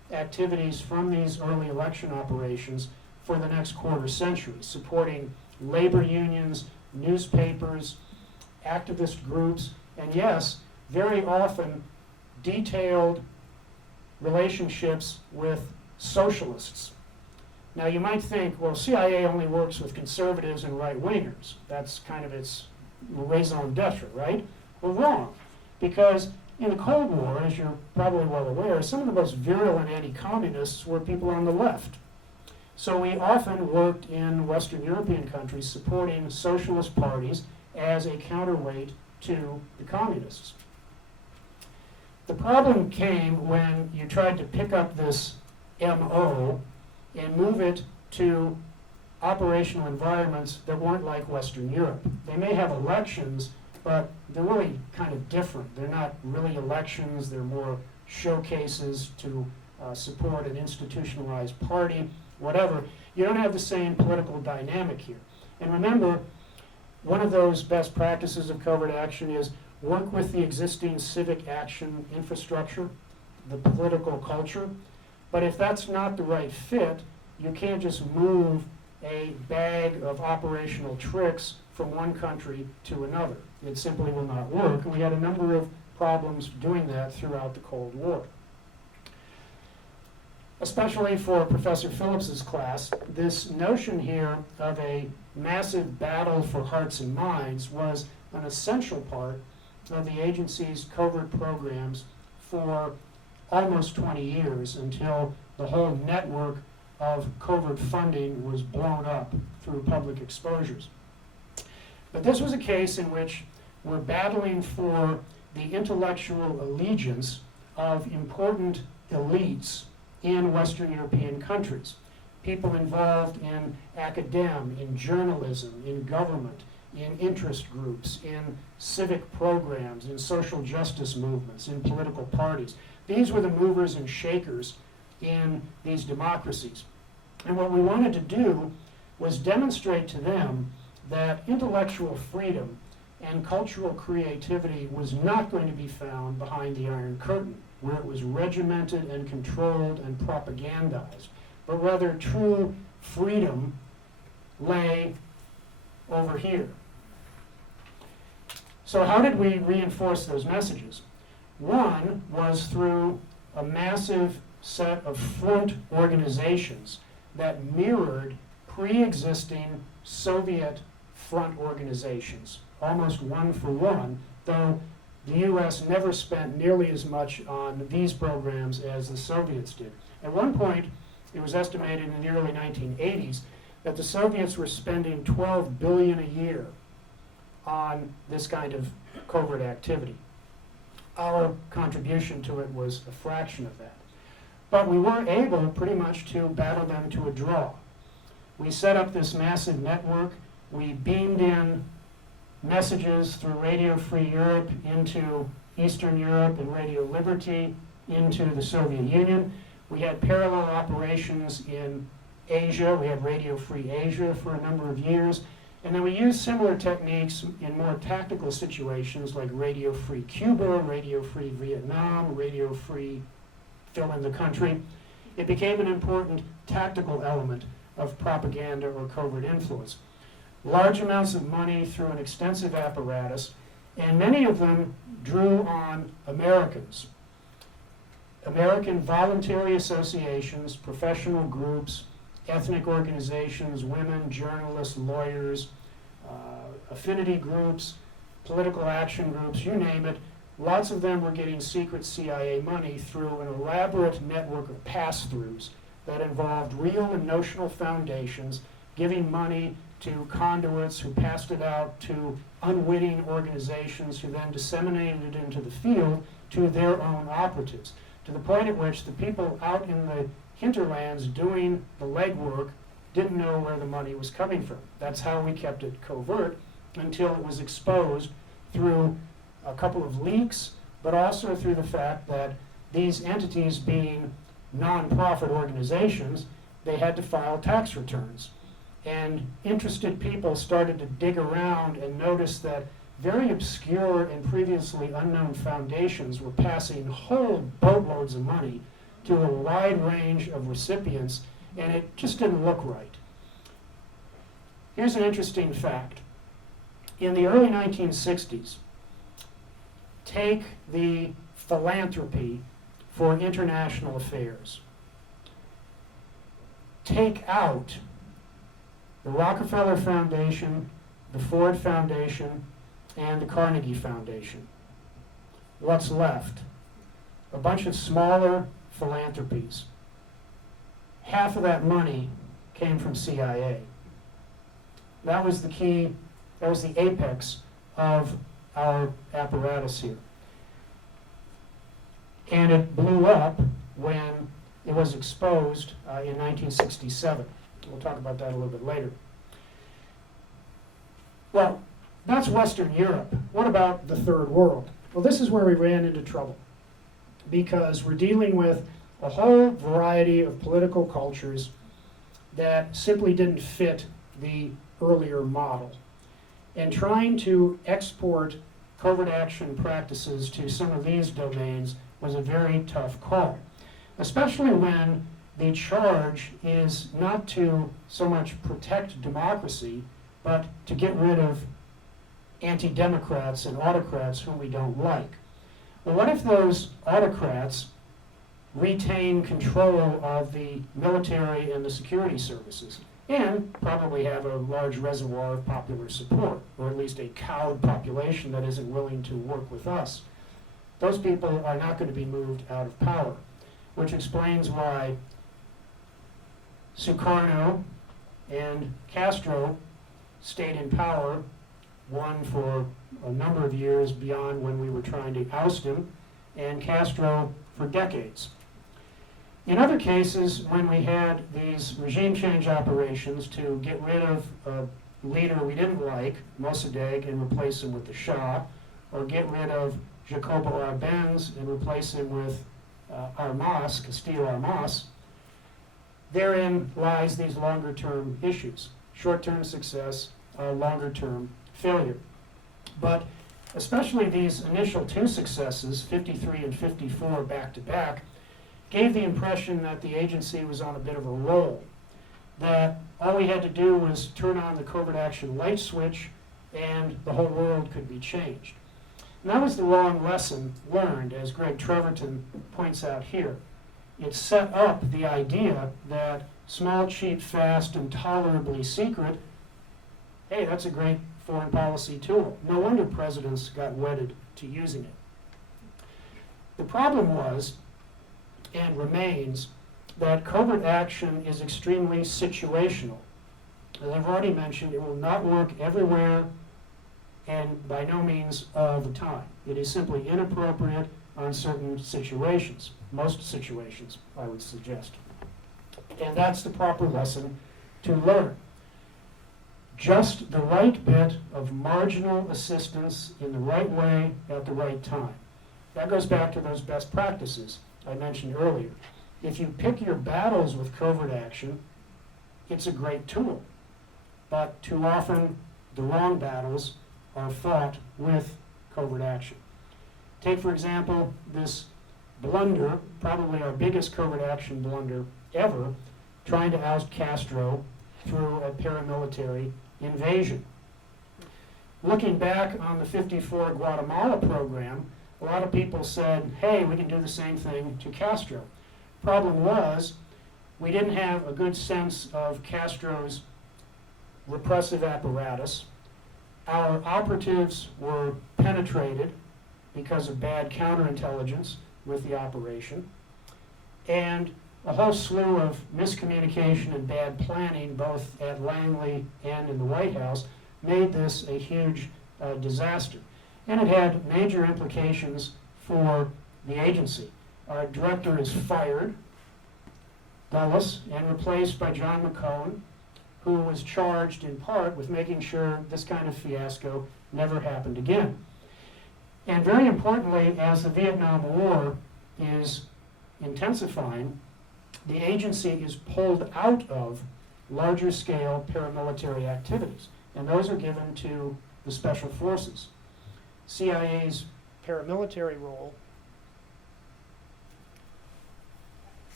activities from these early election operations for the next quarter century, supporting labor unions, newspapers, activist groups, and yes, very often detailed relationships with socialists. Now you might think, well, CIA only works with conservatives and right-wingers. That's kind of its raison d'etre, right? Well, wrong. Because in the Cold War, as you're probably well aware, some of the most virulent anti-communists were people on the left. So we often worked in Western European countries supporting socialist parties as a counterweight to the communists. The problem came when you tried to pick up this MO and move it to operational environments that weren't like Western Europe. They may have elections, but they're really kind of different. They're not really elections, they're more showcases to support an institutionalized party, whatever. You don't have the same political dynamic here. And remember, one of those best practices of covert action is work with the existing civic action infrastructure, the political culture. But if that's not the right fit, you can't just move a bag of operational tricks from one country to another. It simply will not work. And we had a number of problems doing that throughout the Cold War. Especially for Professor Phillips's class, this notion here of a massive battle for hearts and minds was an essential part of the agency's covert programs for almost 20 years, until the whole network of covert funding was blown up through public exposures. But this was a case in which we're battling for the intellectual allegiance of important elites in Western European countries. People involved in academia, in journalism, in government, in interest groups, in civic programs, in social justice movements, in political parties. These were the movers and shakers in these democracies. And what we wanted to do was demonstrate to them that intellectual freedom and cultural creativity was not going to be found behind the Iron Curtain, where it was regimented and controlled and propagandized, but rather true freedom lay over here. So how did we reinforce those messages? One was through a massive set of front organizations that mirrored pre-existing Soviet front organizations, almost one for one, though the US never spent nearly as much on these programs as the Soviets did. At one point, it was estimated in the early 1980s that the Soviets were spending $12 billion a year on this kind of covert activity. Our contribution to it was a fraction of that. But we were able pretty much to battle them to a draw. We set up this massive network. We beamed in messages through Radio Free Europe into Eastern Europe and Radio Liberty into the Soviet Union. We had parallel operations in Asia. We had Radio Free Asia for a number of years. And then we used similar techniques in more tactical situations like Radio Free Cuba, Radio Free Vietnam, Radio Free fill in the country. It became an important tactical element of propaganda or covert influence. Large amounts of money through an extensive apparatus, and many of them drew on Americans. American voluntary associations, professional groups, ethnic organizations, women, journalists, lawyers, affinity groups, political action groups, you name it. Lots of them were getting secret CIA money through an elaborate network of pass-throughs that involved real and notional foundations giving money to conduits who passed it out to unwitting organizations who then disseminated it into the field to their own operatives, to the point at which the people out in the hinterlands doing the legwork didn't know where the money was coming from. That's how we kept it covert until it was exposed through a couple of leaks, but also through the fact that these entities being non-profit organizations, they had to file tax returns. And interested people started to dig around and notice that very obscure and previously unknown foundations were passing whole boatloads of money to a wide range of recipients, and it just didn't look right. Here's an interesting fact. In the early 1960s, take the philanthropy for international affairs. Take out the Rockefeller Foundation, the Ford Foundation, and the Carnegie Foundation. What's left? A bunch of smaller philanthropies. Half of that money came from CIA. That was the key, that was the apex of our apparatus here. And it blew up when it was exposed in 1967. We'll talk about that a little bit later. Well, that's Western Europe. What about the Third World? Well, this is where we ran into trouble, because we're dealing with a whole variety of political cultures that simply didn't fit the earlier model. And trying to export covert action practices to some of these domains was a very tough call, especially when the charge is not to so much protect democracy, but to get rid of anti-democrats and autocrats whom we don't like. Well, what if those autocrats retain control of the military and the security services, and probably have a large reservoir of popular support, or at least a cowed population that isn't willing to work with us? Those people are not going to be moved out of power, which explains why Sukarno and Castro stayed in power, one for a number of years beyond when we were trying to oust him, and Castro for decades. In other cases, when we had these regime change operations to get rid of a leader we didn't like, Mossadegh, and replace him with the Shah, or get rid of Jacobo Arbenz and replace him with Armas, Castillo Armas, therein lies these longer-term issues. Short-term success, longer-term failure. But especially these initial two successes, 53 and 54 back-to-back, gave the impression that the agency was on a bit of a roll, that all we had to do was turn on the covert action light switch and the whole world could be changed. And that was the wrong lesson learned, as Greg Treverton points out here. It set up the idea that small, cheap, fast, and tolerably secret, hey, that's a great foreign policy tool. No wonder presidents got wedded to using it. The problem was, and remains, that covert action is extremely situational. As I've already mentioned, it will not work everywhere and by no means all the time. It is simply inappropriate on certain situations, most situations, I would suggest. And that's the proper lesson to learn. Just the right bit of marginal assistance in the right way at the right time. That goes back to those best practices I mentioned earlier. If you pick your battles with covert action, it's a great tool. But too often, the wrong battles are fought with covert action. Take, for example, this blunder, probably our biggest covert action blunder ever, trying to oust Castro through a paramilitary invasion. Looking back on the 54 Guatemala program, a lot of people said, hey, we can do the same thing to Castro. Problem was, we didn't have a good sense of Castro's repressive apparatus. Our operatives were penetrated because of bad counterintelligence with the operation, and a whole slew of miscommunication and bad planning, both at Langley and in the White House, made this a huge disaster. And it had major implications for the agency. Our director is fired, Dulles, and replaced by John McCone, who was charged in part with making sure this kind of fiasco never happened again. And very importantly, as the Vietnam War is intensifying, the agency is pulled out of larger scale paramilitary activities, and those are given to the special forces. CIA's paramilitary role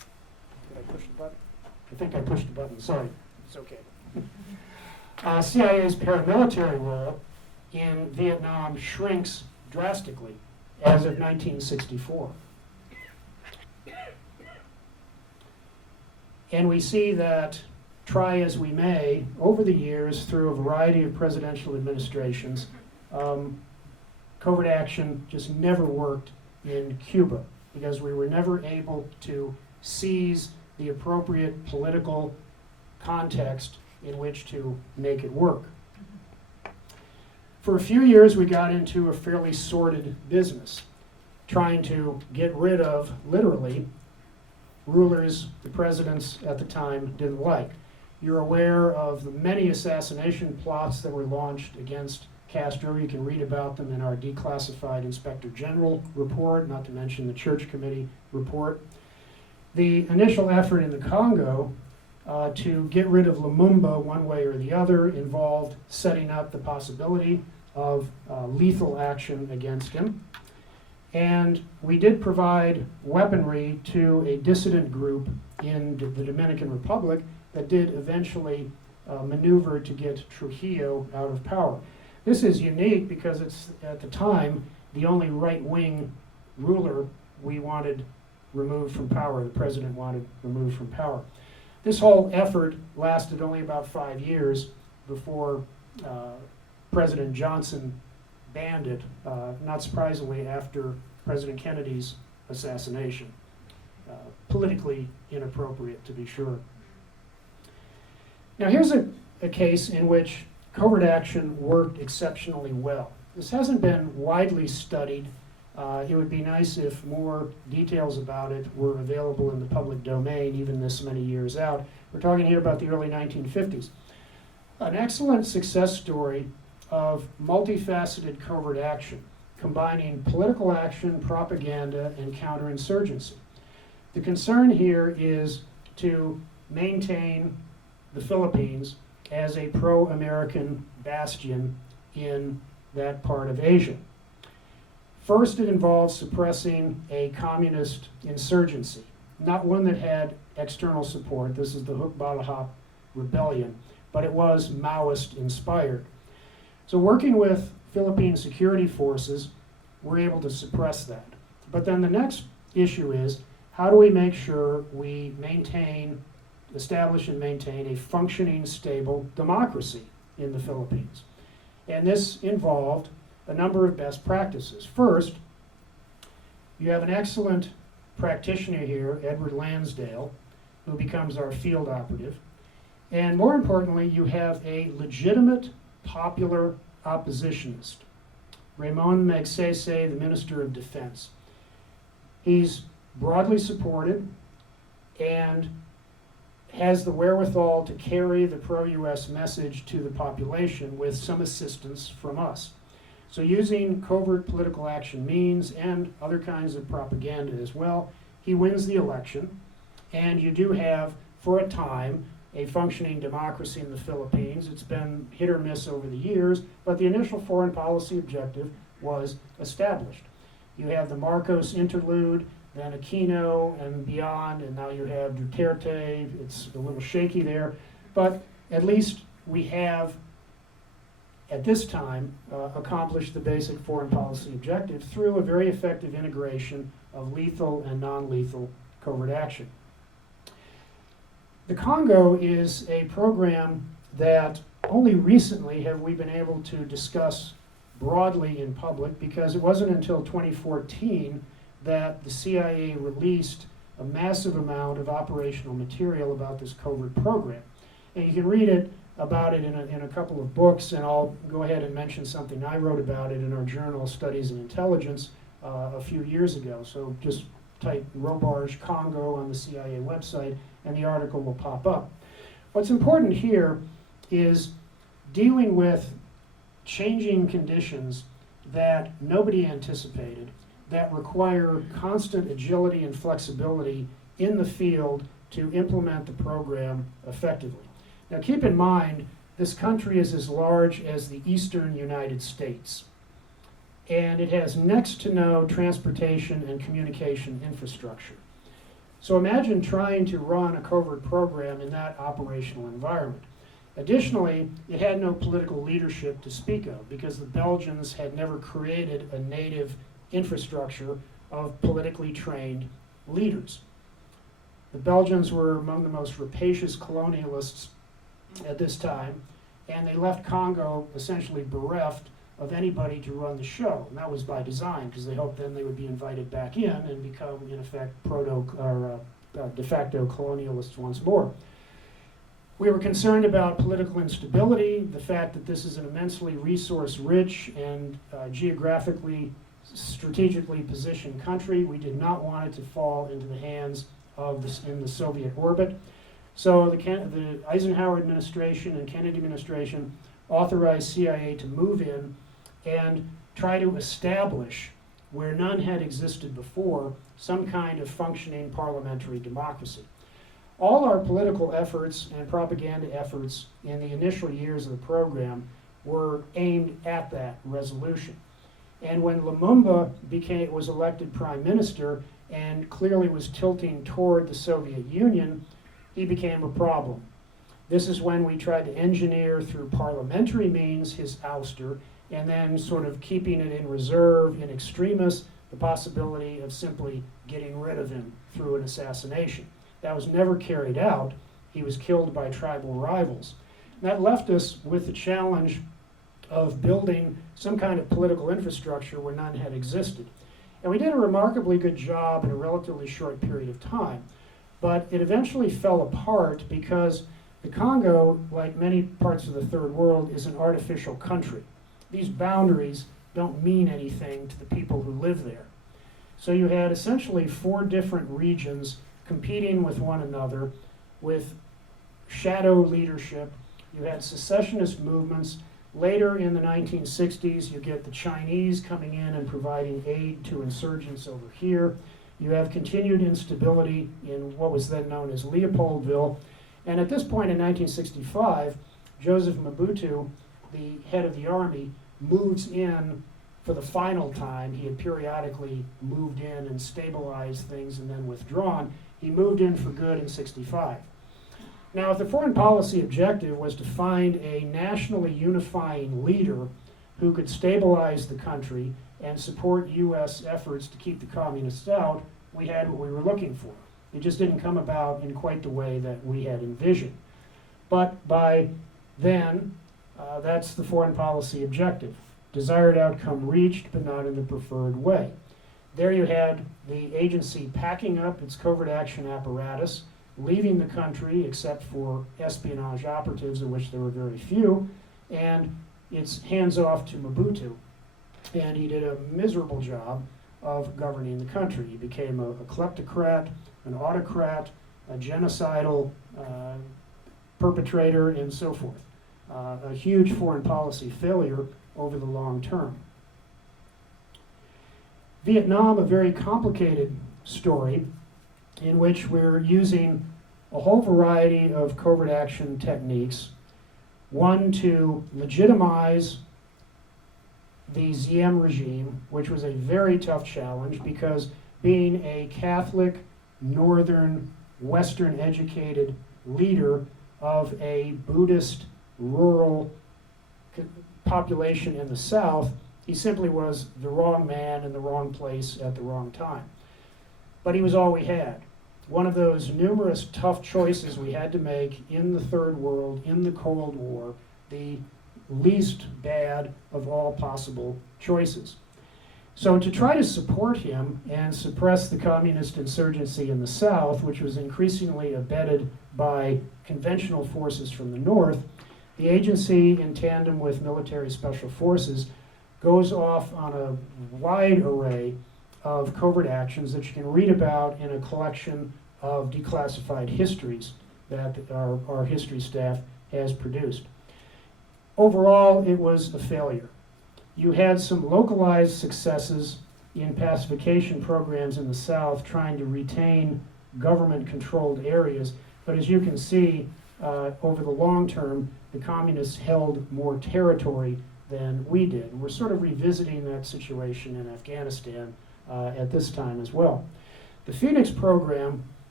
I think I pushed the button, sorry, it's okay. CIA's paramilitary role in Vietnam shrinks drastically as of 1964. And we see that, try as we may, over the years, through a variety of presidential administrations, covert action just never worked in Cuba because we were never able to seize the appropriate political context in which to make it work. For a few years, we got into a fairly sordid business, trying to get rid of, literally, rulers the presidents at the time didn't like. You're aware of the many assassination plots that were launched against Castro. You can read about them in our declassified Inspector General report, not to mention the Church Committee report. The initial effort in the Congo to get rid of Lumumba one way or the other involved setting up the possibility of lethal action against him. And we did provide weaponry to a dissident group in the Dominican Republic that did eventually maneuver to get Trujillo out of power. This is unique because it's, at the time, the only right-wing ruler we wanted removed from power, the president wanted removed from power. This whole effort lasted only about 5 years before President Johnson banned it, not surprisingly after President Kennedy's assassination. Politically inappropriate, to be sure. Now here's a case in which covert action worked exceptionally well. This hasn't been widely studied. It would be nice if more details about it were available in the public domain, even this many years out. We're talking here about the early 1950s. An excellent success story of multifaceted covert action, combining political action, propaganda, and counterinsurgency. The concern here is to maintain the Philippines as a pro-American bastion in that part of Asia. First, it involves suppressing a communist insurgency, not one that had external support. This is the Hukbalahap rebellion, but it was Maoist inspired. So working with Philippine security forces, we're able to suppress that. But then the next issue is, how do we make sure we establish and maintain a functioning, stable democracy in the Philippines? And this involved a number of best practices. First, you have an excellent practitioner here, Edward Lansdale, who becomes our field operative. And more importantly, you have a legitimate, popular oppositionist, Raymond Magsaysay, the Minister of Defense. He's broadly supported and has the wherewithal to carry the pro-US message to the population with some assistance from us. So using covert political action means and other kinds of propaganda as well, he wins the election, and you do have, for a time, a functioning democracy in the Philippines. It's been hit or miss over the years, but the initial foreign policy objective was established. You have the Marcos interlude, then Aquino and beyond, and now you have Duterte. It's a little shaky there, but at least we have, at this time, accomplished the basic foreign policy objective through a very effective integration of lethal and non-lethal covert action. The Congo is a program that only recently have we been able to discuss broadly in public, because it wasn't until 2014 that the CIA released a massive amount of operational material about this covert program. And you can read about it in a couple of books, and I'll go ahead and mention something I wrote about it in our journal, Studies in Intelligence, a few years ago. So just type Robarge Congo on the CIA website, and the article will pop up. What's important here is dealing with changing conditions that nobody anticipated, that require constant agility and flexibility in the field to implement the program effectively. Now keep in mind, this country is as large as the eastern United States, and it has next to no transportation and communication infrastructure. So imagine trying to run a covert program in that operational environment. Additionally, it had no political leadership to speak of because the Belgians had never created a native infrastructure of politically trained leaders. The Belgians were among the most rapacious colonialists at this time, and they left Congo essentially bereft of anybody to run the show. And that was by design, because they hoped then they would be invited back in and become, in effect, de facto colonialists once more. We were concerned about political instability, the fact that this is an immensely resource-rich and geographically, strategically positioned country. We did not want it to fall into the hands of in the Soviet orbit. So the Eisenhower administration and Kennedy administration authorized CIA to move in and try to establish, where none had existed before, some kind of functioning parliamentary democracy. All our political efforts and propaganda efforts in the initial years of the program were aimed at that resolution. And when Lumumba was elected prime minister and clearly was tilting toward the Soviet Union, he became a problem. This is when we tried to engineer through parliamentary means his ouster, and then sort of keeping it in reserve in extremis, the possibility of simply getting rid of him through an assassination. That was never carried out. He was killed by tribal rivals. And that left us with the challenge of building some kind of political infrastructure where none had existed. And we did a remarkably good job in a relatively short period of time. But it eventually fell apart because the Congo, like many parts of the third world, is an artificial country. These boundaries don't mean anything to the people who live there. So you had essentially 4 different regions competing with one another with shadow leadership. You had secessionist movements. Later in the 1960s, you get the Chinese coming in and providing aid to insurgents over here. You have continued instability in what was then known as Leopoldville. And at this point in 1965, Joseph Mobutu, the head of the army, moves in for the final time. He had periodically moved in and stabilized things and then withdrawn. He moved in for good in 65. Now, if the foreign policy objective was to find a nationally unifying leader who could stabilize the country and support U.S. efforts to keep the communists out, we had what we were looking for. It just didn't come about in quite the way that we had envisioned. But by then, that's the foreign policy objective. Desired outcome reached, but not in the preferred way. There you had the agency packing up its covert action apparatus, leaving the country except for espionage operatives, of which there were very few, and it's hands off to Mobutu. And he did a miserable job of governing the country. He became a kleptocrat, an autocrat, a genocidal perpetrator, and so forth. A huge foreign policy failure over the long term. Vietnam, a very complicated story in which we're using a whole variety of covert action techniques. One, to legitimize the Diem regime, which was a very tough challenge because being a Catholic, northern, Western educated leader of a Buddhist rural population in the South, he simply was the wrong man in the wrong place at the wrong time. But he was all we had. One of those numerous tough choices we had to make in the Third World, in the Cold War, the least bad of all possible choices. So to try to support him and suppress the communist insurgency in the South, which was increasingly abetted by conventional forces from the North, the agency, in tandem with military special forces, goes off on a wide array of covert actions that you can read about in a collection of declassified histories that our history staff has produced. Overall, it was a failure. You had some localized successes in pacification programs in the South trying to retain government-controlled areas, but as you can see, over the long term, the communists held more territory than we did. We're sort of revisiting that situation in Afghanistan at this time as well. The Phoenix program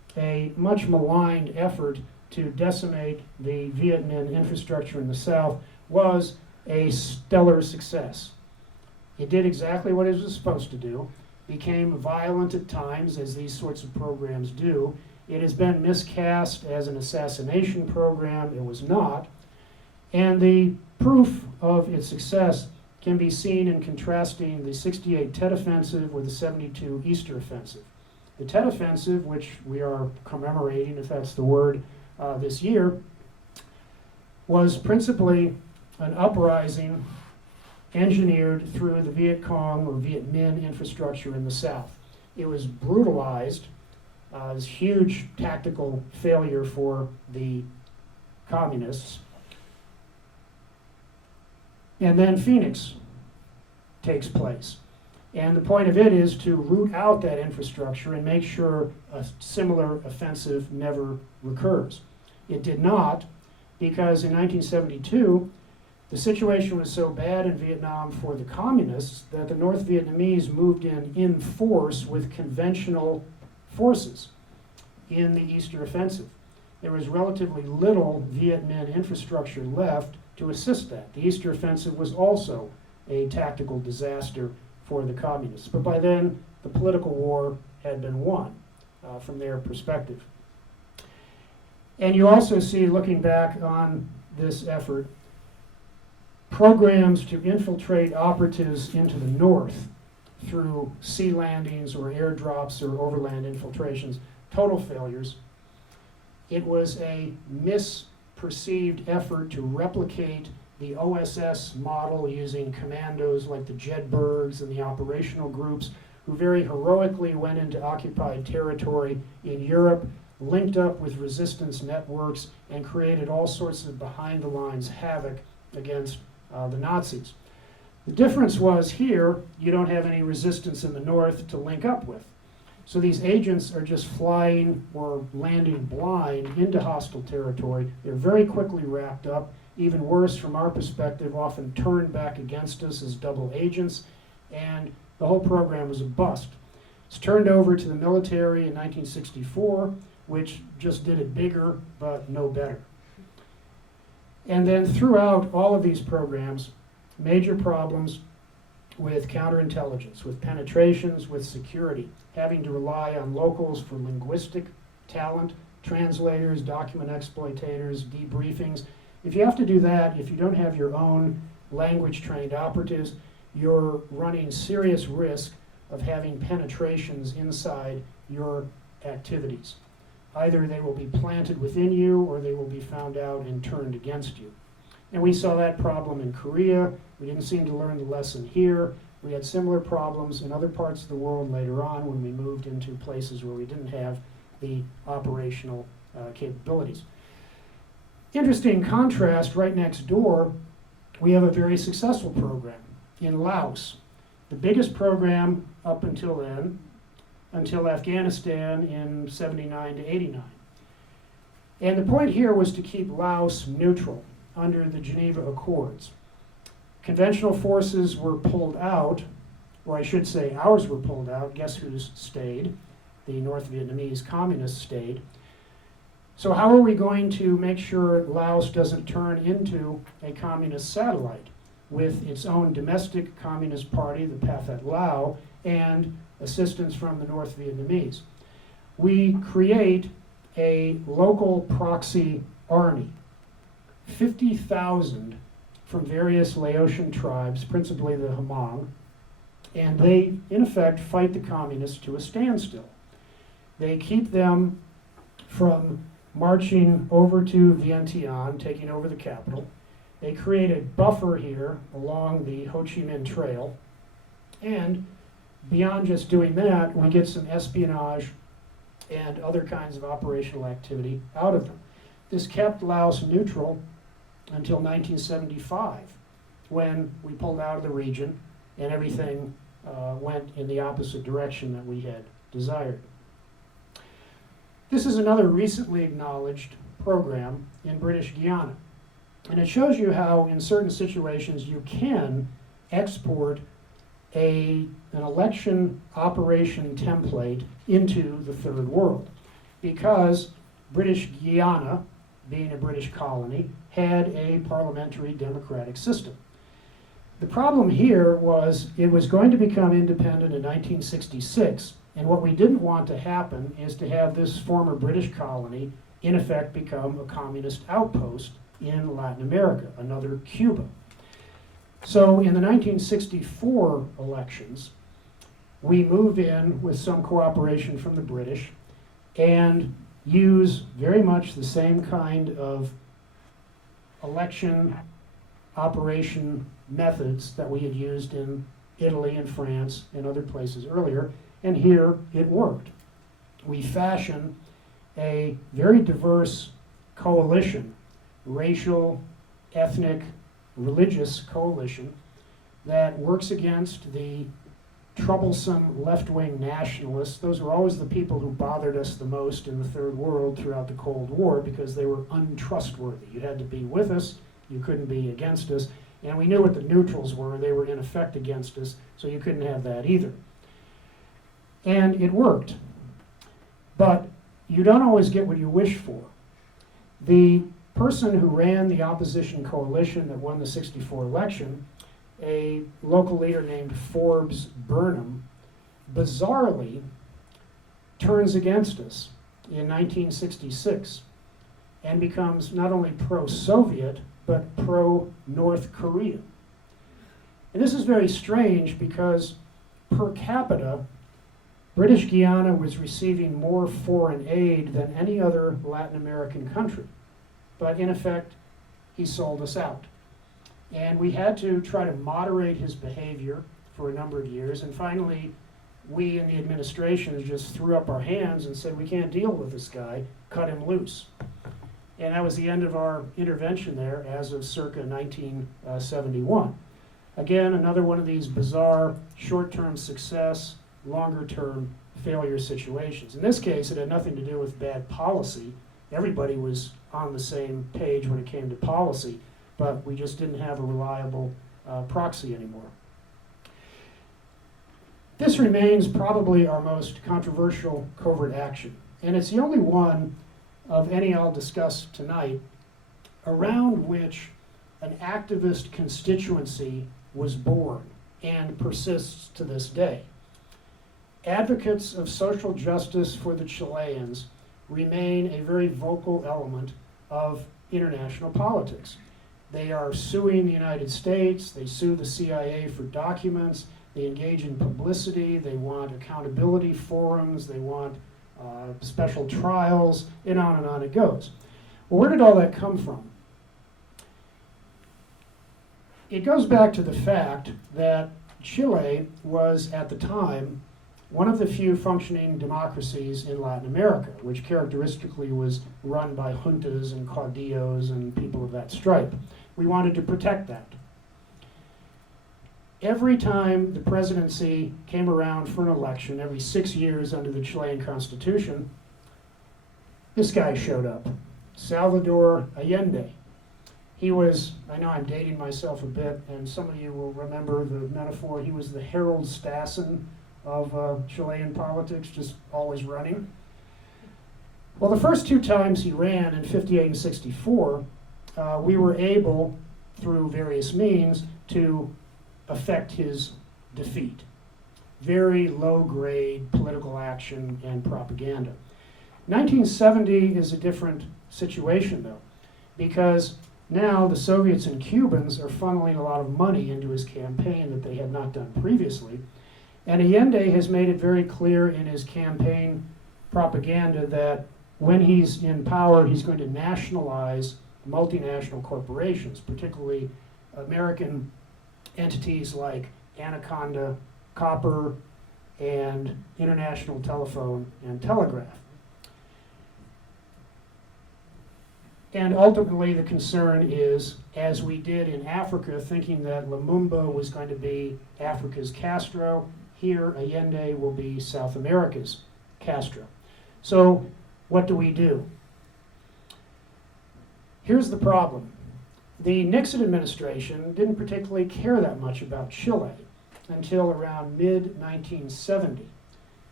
a much maligned effort to decimate the Viet Minh infrastructure in the South, was a stellar success. It did exactly what it was supposed to do, became violent at times, as these sorts of programs do. It has been miscast as an assassination program. It was not. And the proof of its success can be seen in contrasting the 68 Tet Offensive with the 72 Easter Offensive. The Tet Offensive, which we are commemorating, if that's the word, this year, was principally an uprising engineered through the Viet Cong or Viet Minh infrastructure in the South. It was brutalized, this huge tactical failure for the communists. And then Phoenix takes place. And the point of it is to root out that infrastructure and make sure a similar offensive never recurs. It did not, because in 1972, the situation was so bad in Vietnam for the communists that the North Vietnamese moved in force with conventional forces in the Easter Offensive. There was relatively little Viet Minh infrastructure left to assist that. The Easter Offensive was also a tactical disaster for the communists. But by then, the political war had been won from their perspective. And you also see, looking back on this effort, programs to infiltrate operatives into the north through sea landings or airdrops or overland infiltrations, total failures. It was a misperceived effort to replicate the OSS model using commandos like the Jedburghs and the operational groups who very heroically went into occupied territory in Europe, linked up with resistance networks, and created all sorts of behind-the-lines havoc against the Nazis. The difference was here, you don't have any resistance in the north to link up with. So these agents are just flying or landing blind into hostile territory. They're very quickly wrapped up. Even worse, from our perspective, often turned back against us as double agents, and the whole program was a bust. It's turned over to the military in 1964, which just did it bigger, but no better. And then throughout all of these programs, major problems with counterintelligence, with penetrations, with security, having to rely on locals for linguistic talent, translators, document exploitators, debriefings. If you have to do that, if you don't have your own language-trained operatives, you're running serious risk of having penetrations inside your activities. Either they will be planted within you or they will be found out and turned against you. And we saw that problem in Korea. We didn't seem to learn the lesson here. We had similar problems in other parts of the world later on when we moved into places where we didn't have the operational capabilities. Interesting contrast, right next door, we have a very successful program in Laos. The biggest program up until then, until Afghanistan in 79 to 89. And the point here was to keep Laos neutral under the Geneva Accords. Conventional forces were pulled out, or I should say ours were pulled out. Guess who's stayed? The North Vietnamese communists stayed. So how are we going to make sure Laos doesn't turn into a communist satellite with its own domestic communist party, the Pathet Lao, and assistance from the North Vietnamese? We create a local proxy army, 50,000 from various Laotian tribes, principally the Hmong, and they, in effect, fight the communists to a standstill. They keep them from marching over to Vientiane, taking over the capital. They create a buffer here along the Ho Chi Minh Trail, and beyond just doing that, we get some espionage and other kinds of operational activity out of them. This kept Laos neutral until 1975, when we pulled out of the region and everything went in the opposite direction that we had desired. This is another recently acknowledged program in British Guiana. And it shows you how, in certain situations, you can export an election operation template into the third world. because British Guiana, being a British colony, had a parliamentary democratic system. The problem here was it was going to become independent in 1966, and what we didn't want to happen is to have this former British colony in effect become a communist outpost in Latin America, another Cuba. So in the 1964 elections, we move in with some cooperation from the British and use very much the same kind of election operation methods that we had used in Italy and France and other places earlier, and here it worked. We fashion a very diverse coalition, racial, ethnic, religious coalition that works against the troublesome left-wing nationalists. Those were always the people who bothered us the most in the Third World throughout the Cold War because they were untrustworthy. You had to be with us, you couldn't be against us, and we knew what the neutrals were. They were in effect against us, so you couldn't have that either. And it worked. But you don't always get what you wish for. The person who ran the opposition coalition that won the '64 election, a local leader named Forbes Burnham, bizarrely turns against us in 1966 and becomes not only pro-Soviet, but pro-North Korean. And this is very strange because per capita, British Guiana was receiving more foreign aid than any other Latin American country. But in effect, he sold us out. And we had to try to moderate his behavior for a number of years. And finally, we in the administration just threw up our hands and said, we can't deal with this guy, cut him loose. And that was the end of our intervention there as of circa 1971. Again, another one of these bizarre short-term success, longer-term failure situations. In this case, it had nothing to do with bad policy. Everybody was on the same page when it came to policy, but we just didn't have a reliable proxy anymore. This remains probably our most controversial covert action, and it's the only one of any I'll discuss tonight around which an activist constituency was born and persists to this day. Advocates of social justice for the Chileans remain a very vocal element of international politics. They are suing the United States, they sue the CIA for documents, they engage in publicity, they want accountability forums, they want special trials, and on it goes. Well, where did all that come from? It goes back to the fact that Chile was, at the time, one of the few functioning democracies in Latin America, which characteristically was run by juntas and caudillos and people of that stripe. We wanted to protect that. Every time the presidency came around for an election, every 6 years under the Chilean Constitution, this guy showed up, Salvador Allende. He was, I know I'm dating myself a bit, and some of you will remember the metaphor, he was the Harold Stassen of Chilean politics, just always running. Well, the first two times he ran in '58 and '64, we were able, through various means, to affect his defeat. Very low-grade political action and propaganda. 1970 is a different situation, though, because now the Soviets and Cubans are funneling a lot of money into his campaign that they had not done previously. And Allende has made it very clear in his campaign propaganda that when he's in power, he's going to nationalize multinational corporations, particularly American entities like Anaconda, Copper, and International Telephone and Telegraph. And ultimately the concern is, as we did in Africa, thinking that Lumumba was going to be Africa's Castro, here Allende will be South America's Castro. So what do we do? Here's the problem. The Nixon administration didn't particularly care that much about Chile until around mid-1970.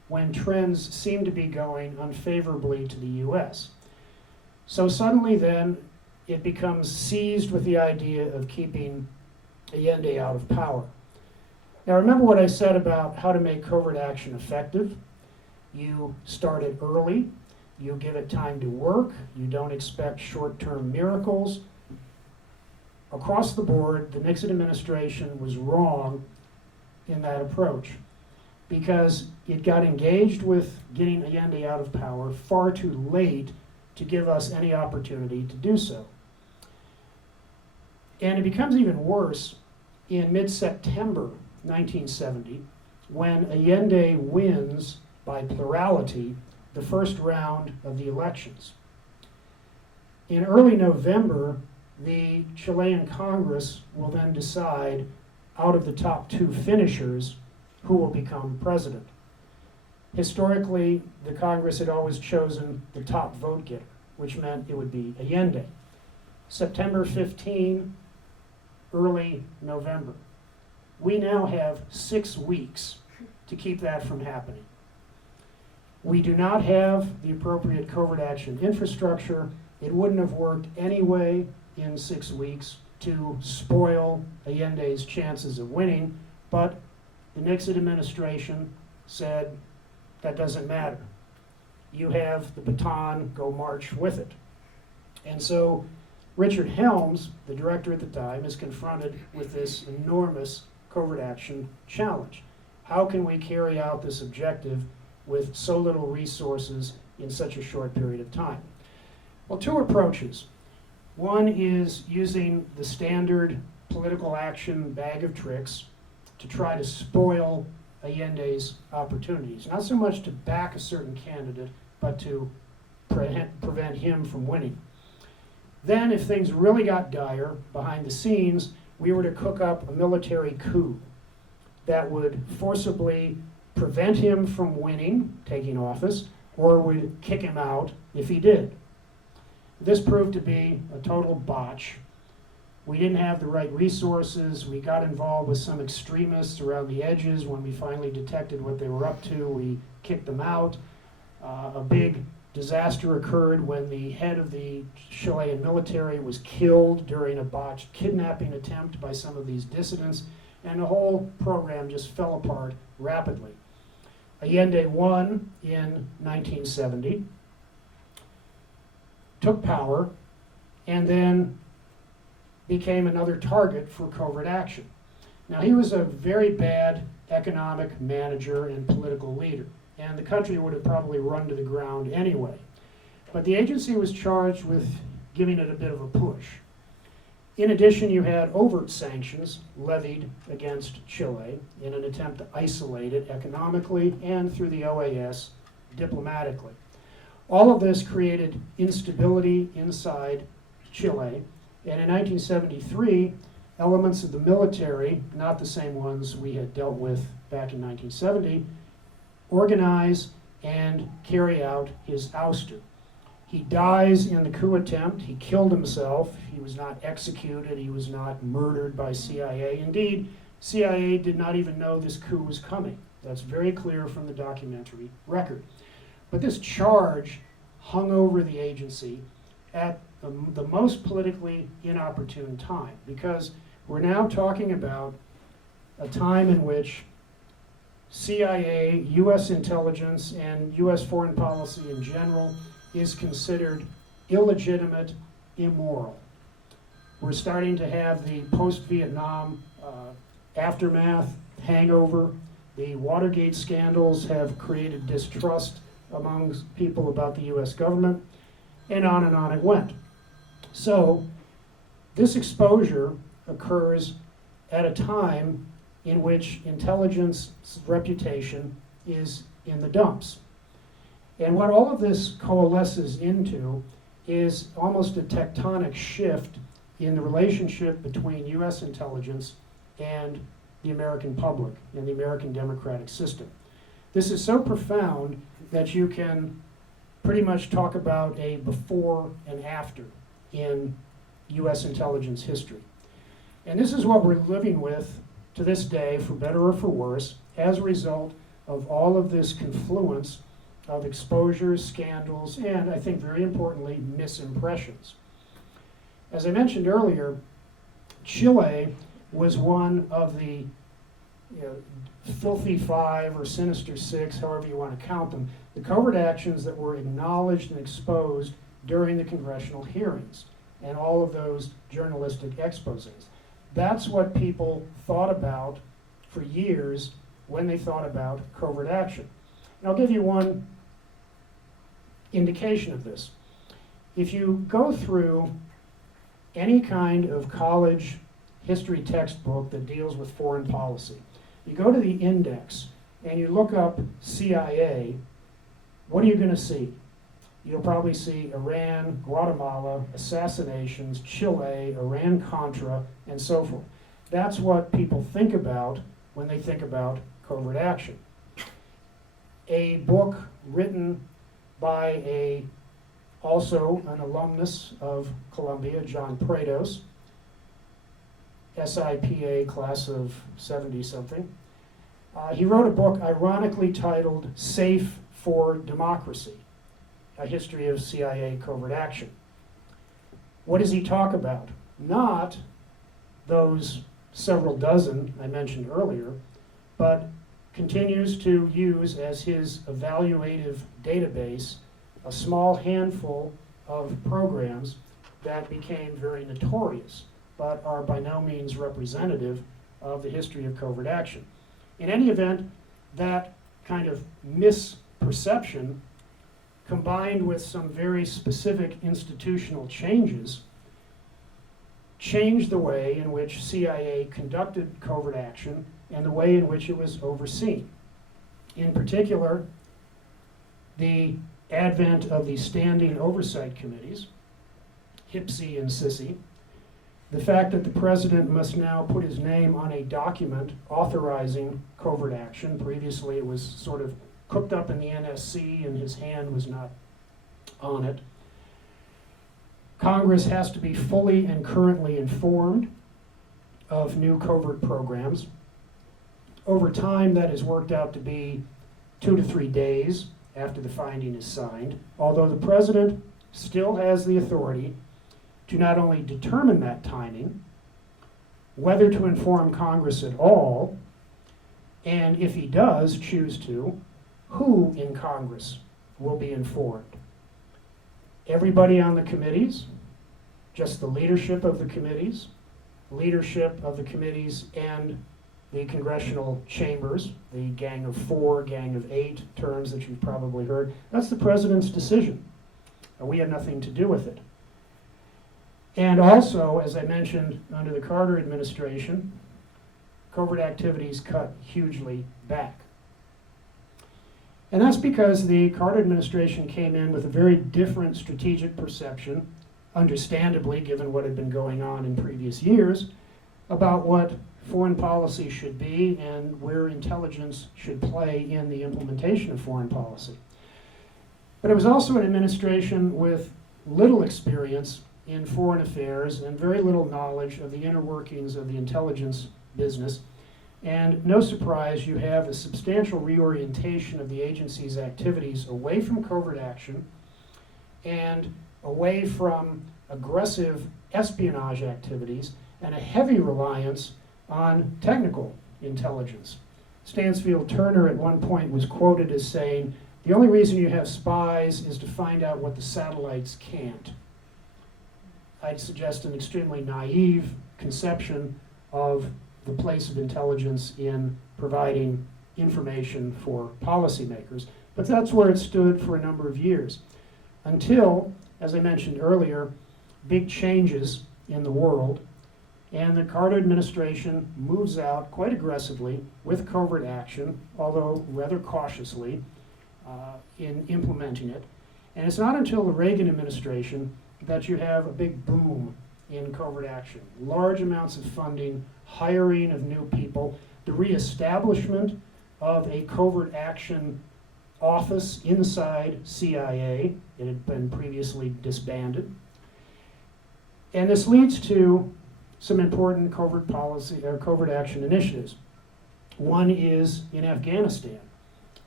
when trends seem to be going unfavorably to the US. So suddenly then, it becomes seized with the idea of keeping Allende out of power. Now remember what I said about how to make covert action effective. You start it early, you give it time to work, you don't expect short-term miracles. Across the board, the Nixon administration was wrong in that approach because it got engaged with getting Allende out of power far too late to give us any opportunity to do so. And it becomes even worse in mid-September 1970 when Allende wins by plurality the first round of the elections. In early November, the Chilean Congress will then decide, out of the top two finishers, who will become president. Historically, the Congress had always chosen the top vote getter, which meant it would be Allende. September 15, early November. We now have 6 weeks to keep that from happening. We do not have the appropriate covert action infrastructure. It wouldn't have worked anyway in 6 weeks to spoil Allende's chances of winning, but the Nixon administration said, that doesn't matter. You have the baton, go march with it. And so Richard Helms, the director at the time, is confronted with this enormous covert action challenge. How can we carry out this objective with so little resources in such a short period of time? Well, 2 approaches. One is using the standard political action bag of tricks to try to spoil Allende's opportunities. Not so much to back a certain candidate, but to prevent him from winning. Then, if things really got dire behind the scenes, we were to cook up a military coup that would forcibly prevent him from winning, taking office, or would kick him out if he did. This proved to be a total botch. We didn't have the right resources. We got involved with some extremists around the edges. When we finally detected what they were up to, we kicked them out. A big disaster occurred when the head of the Chilean military was killed during a botched kidnapping attempt by some of these dissidents, and the whole program just fell apart rapidly. Allende won in 1970, took power, and then became another target for covert action. Now, he was a very bad economic manager and political leader, and the country would have probably run to the ground anyway. But the agency was charged with giving it a bit of a push. In addition, you had overt sanctions levied against Chile in an attempt to isolate it economically and through the OAS diplomatically. All of this created instability inside Chile, and in 1973, elements of the military, not the same ones we had dealt with back in 1970, organize and carry out his ouster. He dies in the coup attempt. He killed himself. He was not executed. He was not murdered by CIA. Indeed, CIA did not even know this coup was coming. That's very clear from the documentary record. But this charge hung over the agency at the most politically inopportune time, because we're now talking about a time in which CIA, US intelligence, and US foreign policy in general is considered illegitimate, immoral. We're starting to have the post-Vietnam aftermath hangover. The Watergate scandals have created distrust among people about the US government, and on it went. So this exposure occurs at a time in which intelligence's reputation is in the dumps. And what all of this coalesces into is almost a tectonic shift in the relationship between US intelligence and the American public and the American democratic system. This is so profound that you can pretty much talk about a before and after in US intelligence history. And this is what we're living with to this day, for better or for worse, as a result of all of this confluence of exposures, scandals, and I think very importantly, misimpressions. As I mentioned earlier, Chile was one of the filthy five or sinister six, however you want to count them, the covert actions that were acknowledged and exposed during the congressional hearings and all of those journalistic exposés. That's what people thought about for years when they thought about covert action. And I'll give you one indication of this. If you go through any kind of college history textbook that deals with foreign policy, you go to the index and you look up CIA, what are you going to see? You'll probably see Iran, Guatemala, assassinations, Chile, Iran-Contra, and so forth. That's what people think about when they think about covert action. A book written by also an alumnus of Columbia, John Prados, SIPA class of 70-something. He wrote a book ironically titled Safe for Democracy, A History of CIA Covert Action. What does he talk about? Not those several dozen I mentioned earlier, but continues to use as his evaluative database a small handful of programs that became very notorious, but are by no means representative of the history of covert action. In any event, that kind of misperception, combined with some very specific institutional changes, changed the way in which CIA conducted covert action and the way in which it was overseen. In particular, the advent of the standing oversight committees, HIPSI and SISI, the fact that the president must now put his name on a document authorizing covert action. Previously it was sort of cooked up in the NSC and his hand was not on it. Congress has to be fully and currently informed of new covert programs. Over time, that has worked out to be 2 to 3 days after the finding is signed, although the president still has the authority to not only determine that timing, whether to inform Congress at all, and if he does choose to, who in Congress will be informed. Everybody on the committees, just the leadership of the committees and the congressional chambers, the gang of 4, gang of 8 terms that you've probably heard. That's the president's decision. We have nothing to do with it. And also, as I mentioned, under the Carter administration, covert activities cut hugely back. And that's because the Carter administration came in with a very different strategic perception, understandably, given what had been going on in previous years, about what foreign policy should be and where intelligence should play in the implementation of foreign policy. But it was also an administration with little experience in foreign affairs and very little knowledge of the inner workings of the intelligence business. And no surprise, you have a substantial reorientation of the agency's activities away from covert action and away from aggressive espionage activities and a heavy reliance on technical intelligence. Stansfield Turner at one point was quoted as saying, "The only reason you have spies is to find out what the satellites can't." I'd suggest an extremely naive conception of the place of intelligence in providing information for policymakers. But that's where it stood for a number of years. Until, as I mentioned earlier, big changes in the world, and the Carter administration moves out quite aggressively with covert action, although rather cautiously in implementing it. And it's not until the Reagan administration that you have a big boom in covert action. Large amounts of funding, hiring of new people, the reestablishment of a covert action office inside CIA. It had been previously disbanded. And this leads to some important covert policy or covert action initiatives. One is in Afghanistan.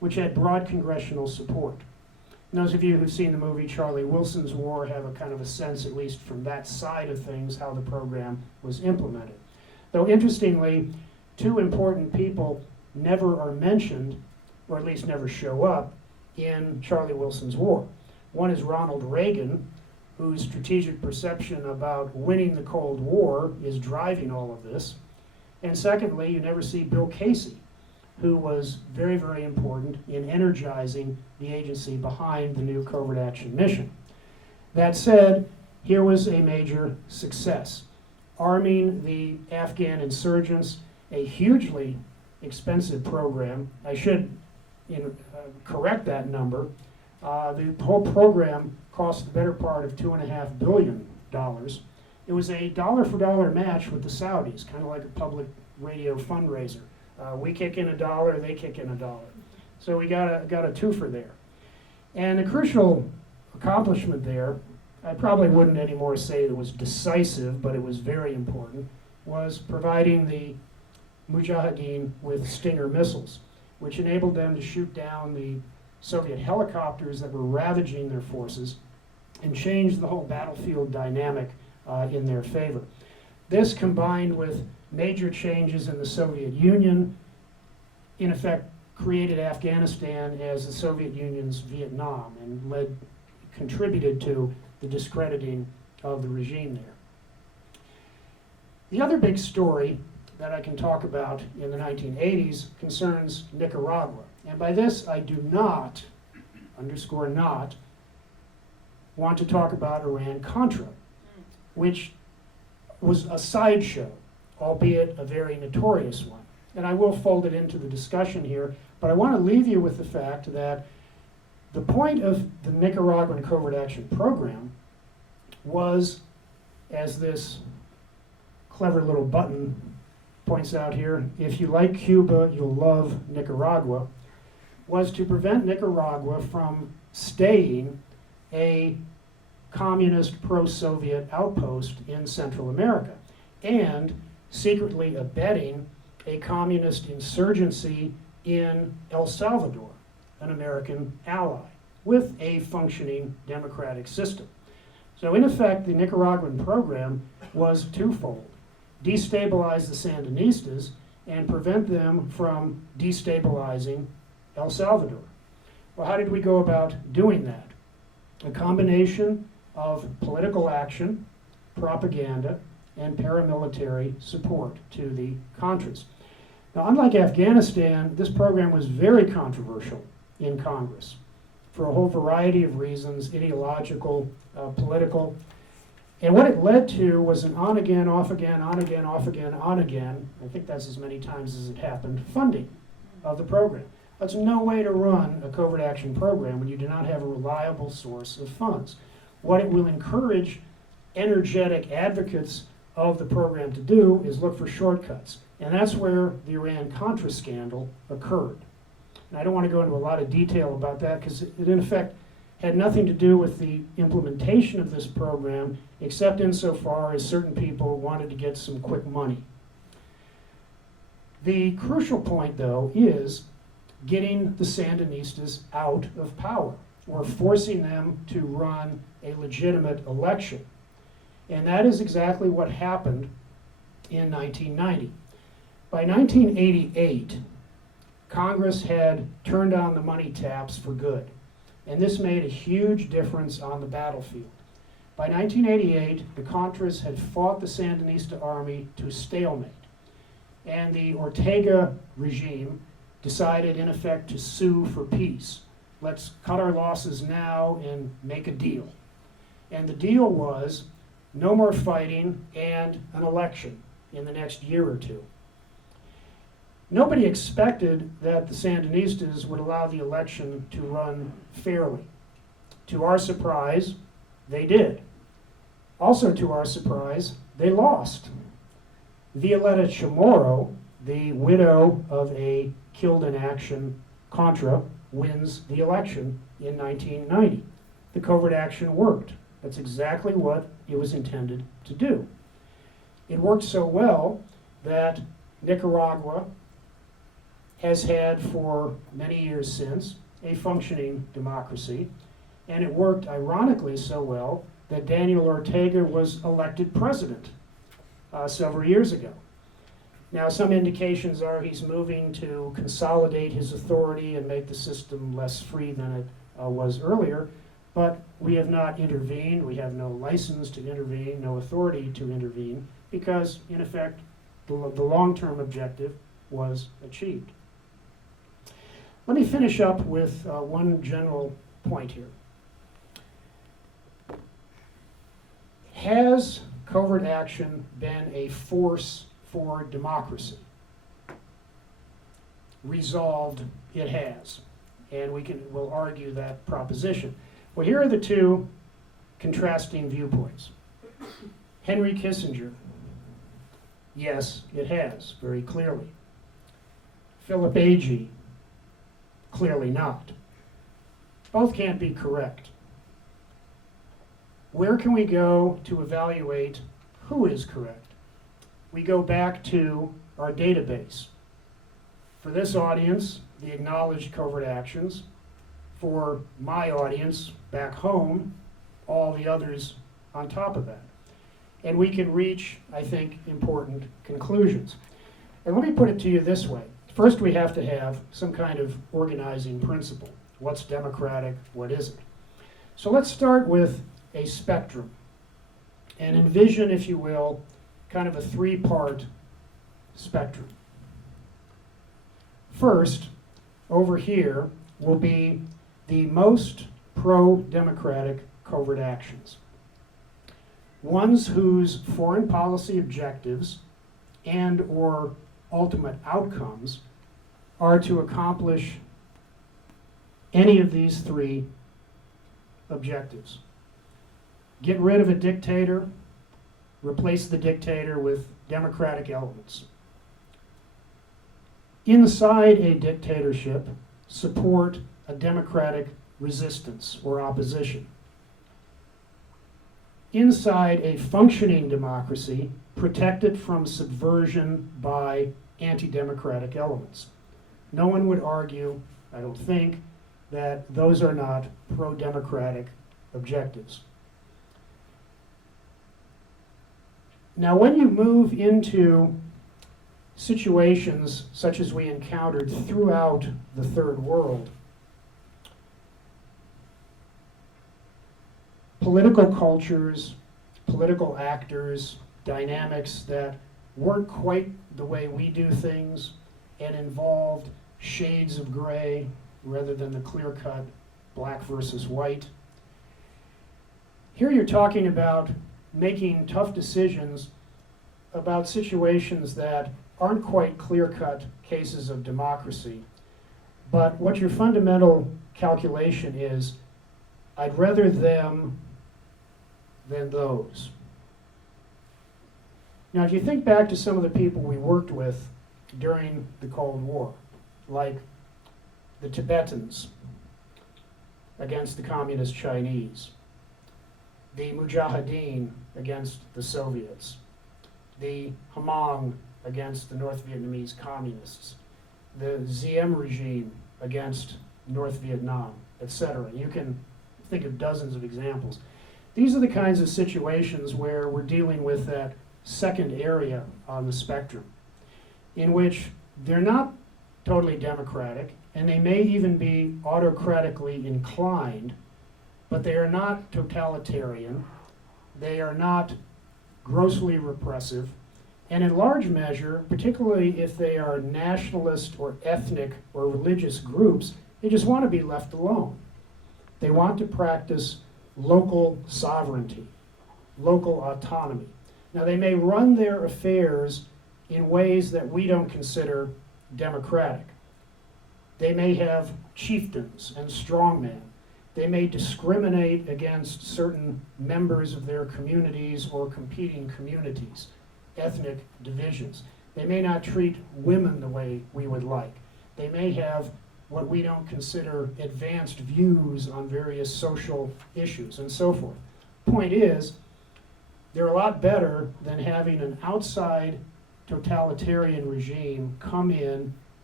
which had broad congressional support. And those of you who've seen the movie Charlie Wilson's War have a kind of a sense, at least from that side of things, how the program was implemented. Though interestingly, two important people never are mentioned, or at least never show up, in Charlie Wilson's War. One is Ronald Reagan, whose strategic perception about winning the Cold War is driving all of this. And secondly, you never see Bill Casey, who was very, very important in energizing the agency behind the new covert action mission. That said, here was a major success. Arming the Afghan insurgents, a hugely expensive program. I should correct that number. The whole program cost the better part of $2.5 billion. It was a dollar-for-dollar match with the Saudis, kind of like a public radio fundraiser. We kick in $1, they kick in $1. So we got a twofer there. And the crucial accomplishment there, I probably wouldn't anymore say it was decisive, but it was very important, was providing the Mujahideen with Stinger missiles, which enabled them to shoot down the Soviet helicopters that were ravaging their forces and changed the whole battlefield dynamic in their favor. This, combined with major changes in the Soviet Union, in effect created Afghanistan as the Soviet Union's Vietnam and contributed to the discrediting of the regime there. The other big story that I can talk about in the 1980s concerns Nicaragua. And by this, I do not, underscore not, want to talk about Iran-Contra, which was a sideshow, albeit a very notorious one. And I will fold it into the discussion here, but I want to leave you with the fact that the point of the Nicaraguan Covert Action Program was, as this clever little button points out here, if you like Cuba, you'll love Nicaragua, was to prevent Nicaragua from staying a communist pro-Soviet outpost in Central America and secretly abetting a communist insurgency in El Salvador, an American ally, with a functioning democratic system. So in effect, the Nicaraguan program was twofold: destabilize the Sandinistas and prevent them from destabilizing El Salvador. Well, how did we go about doing that? A combination of political action, propaganda, and paramilitary support to the Contras. Now, unlike Afghanistan, this program was very controversial in Congress for a whole variety of reasons, ideological, political. And what it led to was an on-again, off-again, on-again, off-again, on-again, I think that's as many times as it happened, funding of the program. That's no way to run a covert action program when you do not have a reliable source of funds. What it will encourage energetic advocates of the program to do is look for shortcuts. And that's where the Iran-Contra scandal occurred. And I don't want to go into a lot of detail about that because it in effect had nothing to do with the implementation of this program, except insofar as certain people wanted to get some quick money. The crucial point, though, is getting the Sandinistas out of power, or forcing them to run a legitimate election. And that is exactly what happened in 1990. By 1988, Congress had turned on the money taps for good. And this made a huge difference on the battlefield. By 1988, the Contras had fought the Sandinista army to a stalemate. And the Ortega regime decided, in effect, to sue for peace. Let's cut our losses now and make a deal. And the deal was no more fighting and an election in the next year or two. Nobody expected that the Sandinistas would allow the election to run fairly. To our surprise, they did. Also to our surprise, they lost. Violeta Chamorro, the widow of a killed in action Contra, wins the election in 1990. The covert action worked. That's exactly what it was intended to do. It worked so well that Nicaragua has had for many years since a functioning democracy, and it worked ironically so well that Daniel Ortega was elected president several years ago. Now, some indications are he's moving to consolidate his authority and make the system less free than it was earlier, but we have not intervened. We have no license to intervene, no authority to intervene, because, in effect, the long-term objective was achieved. Let me finish up with one general point here. Has covert action been a force for democracy? Resolved, it has. And we'll argue that proposition. Well, here are the two contrasting viewpoints. Henry Kissinger, yes, it has, very clearly. Philip Agee, clearly not. Both can't be correct. Where can we go to evaluate who is correct? We go back to our database. For this audience, the acknowledged covert actions. For my audience back home, all the others on top of that. And we can reach, I think, important conclusions. And let me put it to you this way. First, we have to have some kind of organizing principle. What's democratic, what isn't? So let's start with a spectrum and envision, if you will, kind of a three-part spectrum. First, over here will be the most pro-democratic covert actions. Ones whose foreign policy objectives and or ultimate outcomes are to accomplish any of these three objectives. Get rid of a dictator, replace the dictator with democratic elements. Inside a dictatorship, support a democratic resistance or opposition. Inside a functioning democracy, protect it from subversion by anti-democratic elements. No one would argue, I don't think, that those are not pro-democratic objectives. Now, when you move into situations such as we encountered throughout the Third World, political cultures, political actors, dynamics that weren't quite the way we do things and involved shades of gray rather than the clear-cut black versus white. Here you're talking about making tough decisions about situations that aren't quite clear-cut cases of democracy. But what your fundamental calculation is, I'd rather them than those. Now, if you think back to some of the people we worked with during the Cold War, like the Tibetans against the Communist Chinese, the Mujahideen against the Soviets, the Hmong against the North Vietnamese communists, the Diem regime against North Vietnam, etc. You can think of dozens of examples. These are the kinds of situations where we're dealing with that second area on the spectrum, in which they're not totally democratic, and they may even be autocratically inclined, but they are not totalitarian, they are not grossly repressive, and in large measure, particularly if they are nationalist or ethnic or religious groups, they just want to be left alone. They want to practice local sovereignty, local autonomy. Now, they may run their affairs in ways that we don't consider democratic. They may have chieftains and strongmen. They may discriminate against certain members of their communities or competing communities, ethnic divisions. They may not treat women the way we would like. They may have what we don't consider advanced views on various social issues and so forth. Point is, they're a lot better than having an outside totalitarian regime come in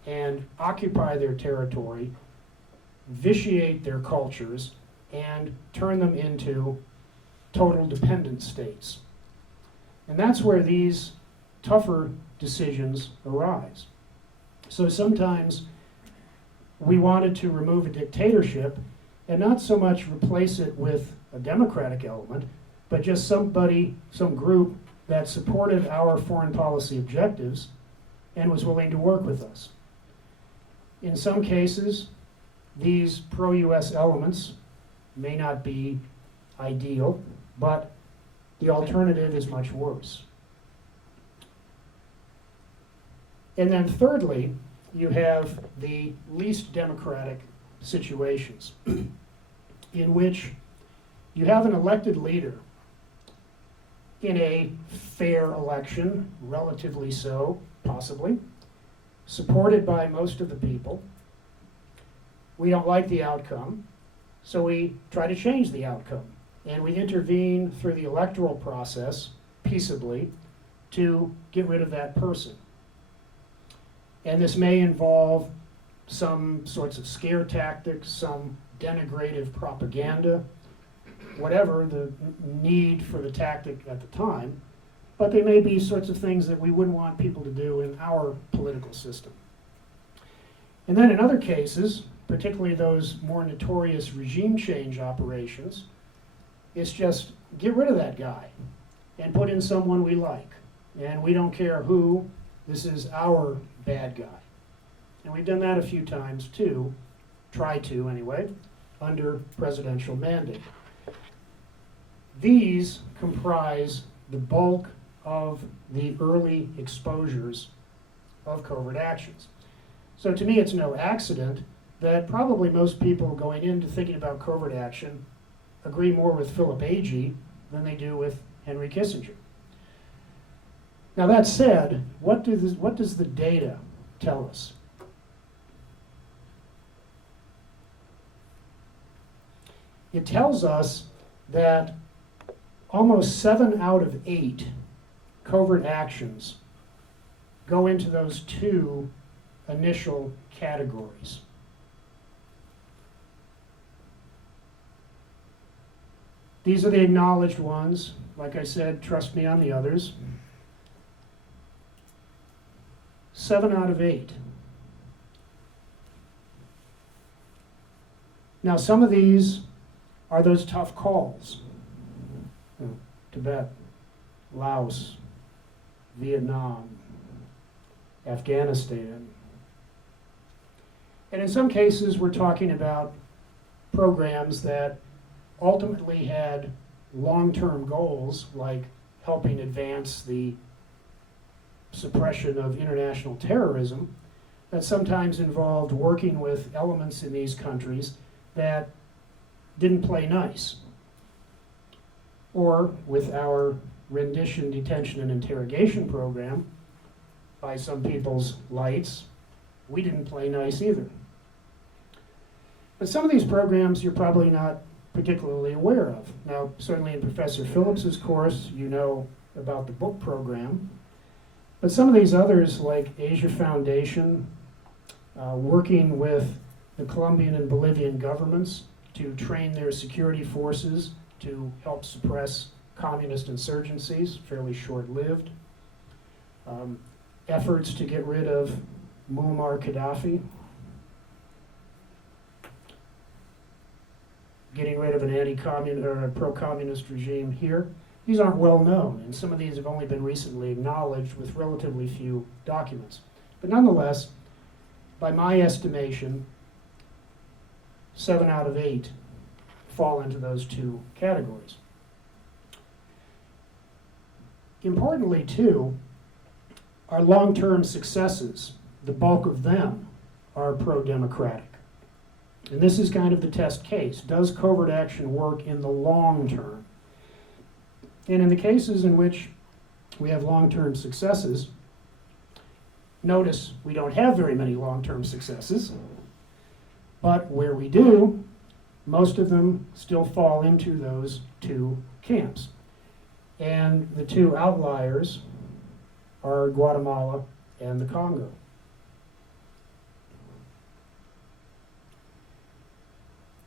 and occupy their territory, vitiate their cultures, and turn them into total dependent states. And that's where these tougher decisions arise. So sometimes we wanted to remove a dictatorship and not so much replace it with a democratic element, but just somebody, some group that supported our foreign policy objectives and was willing to work with us. In some cases, these pro-US elements may not be ideal, but the alternative is much worse. And then thirdly, you have the least democratic situations in which you have an elected leader in a fair election, relatively so, possibly, supported by most of the people. We don't like the outcome, so we try to change the outcome. And we intervene through the electoral process, peaceably, to get rid of that person. And this may involve some sorts of scare tactics, some denigrative propaganda, whatever the need for the tactic at the time, but they may be sorts of things that we wouldn't want people to do in our political system. And then in other cases, particularly those more notorious regime change operations, it's just get rid of that guy and put in someone we like. And we don't care who, this is our bad guy. And we've done that a few times too, try to anyway, under presidential mandate. These comprise the bulk of the early exposures of covert actions. So to me, it's no accident that probably most people going into thinking about covert action agree more with Philip Agee than they do with Henry Kissinger. Now that said, what does the data tell us? It tells us that almost 7 out of 8 covert actions go into those two initial categories. These are the acknowledged ones. Like I said, trust me on the others. 7 out of 8. Now, some of these are those tough calls. Tibet, Laos, Vietnam, Afghanistan. And in some cases, we're talking about programs that ultimately had long-term goals, like helping advance the suppression of international terrorism, that sometimes involved working with elements in these countries that didn't play nice. Or with our rendition, detention, and interrogation program, by some people's lights, we didn't play nice either. But some of these programs you're probably not particularly aware of. Now, certainly in Professor Phillips's course, you know about the book program. But some of these others, like Asia Foundation, working with the Colombian and Bolivian governments to train their security forces to help suppress communist insurgencies, fairly short-lived. Efforts to get rid of Muammar Gaddafi. Getting rid of an anti-communist or a pro-communist regime here. These aren't well known, and some of these have only been recently acknowledged with relatively few documents. But nonetheless, by my estimation, 7 out of 8 fall into those two categories. Importantly, too, our long-term successes, the bulk of them, are pro-democratic. And this is kind of the test case. Does covert action work in the long term? And in the cases in which we have long-term successes, notice we don't have very many long-term successes, but where we do, most of them still fall into those two camps. And the two outliers are Guatemala and the Congo.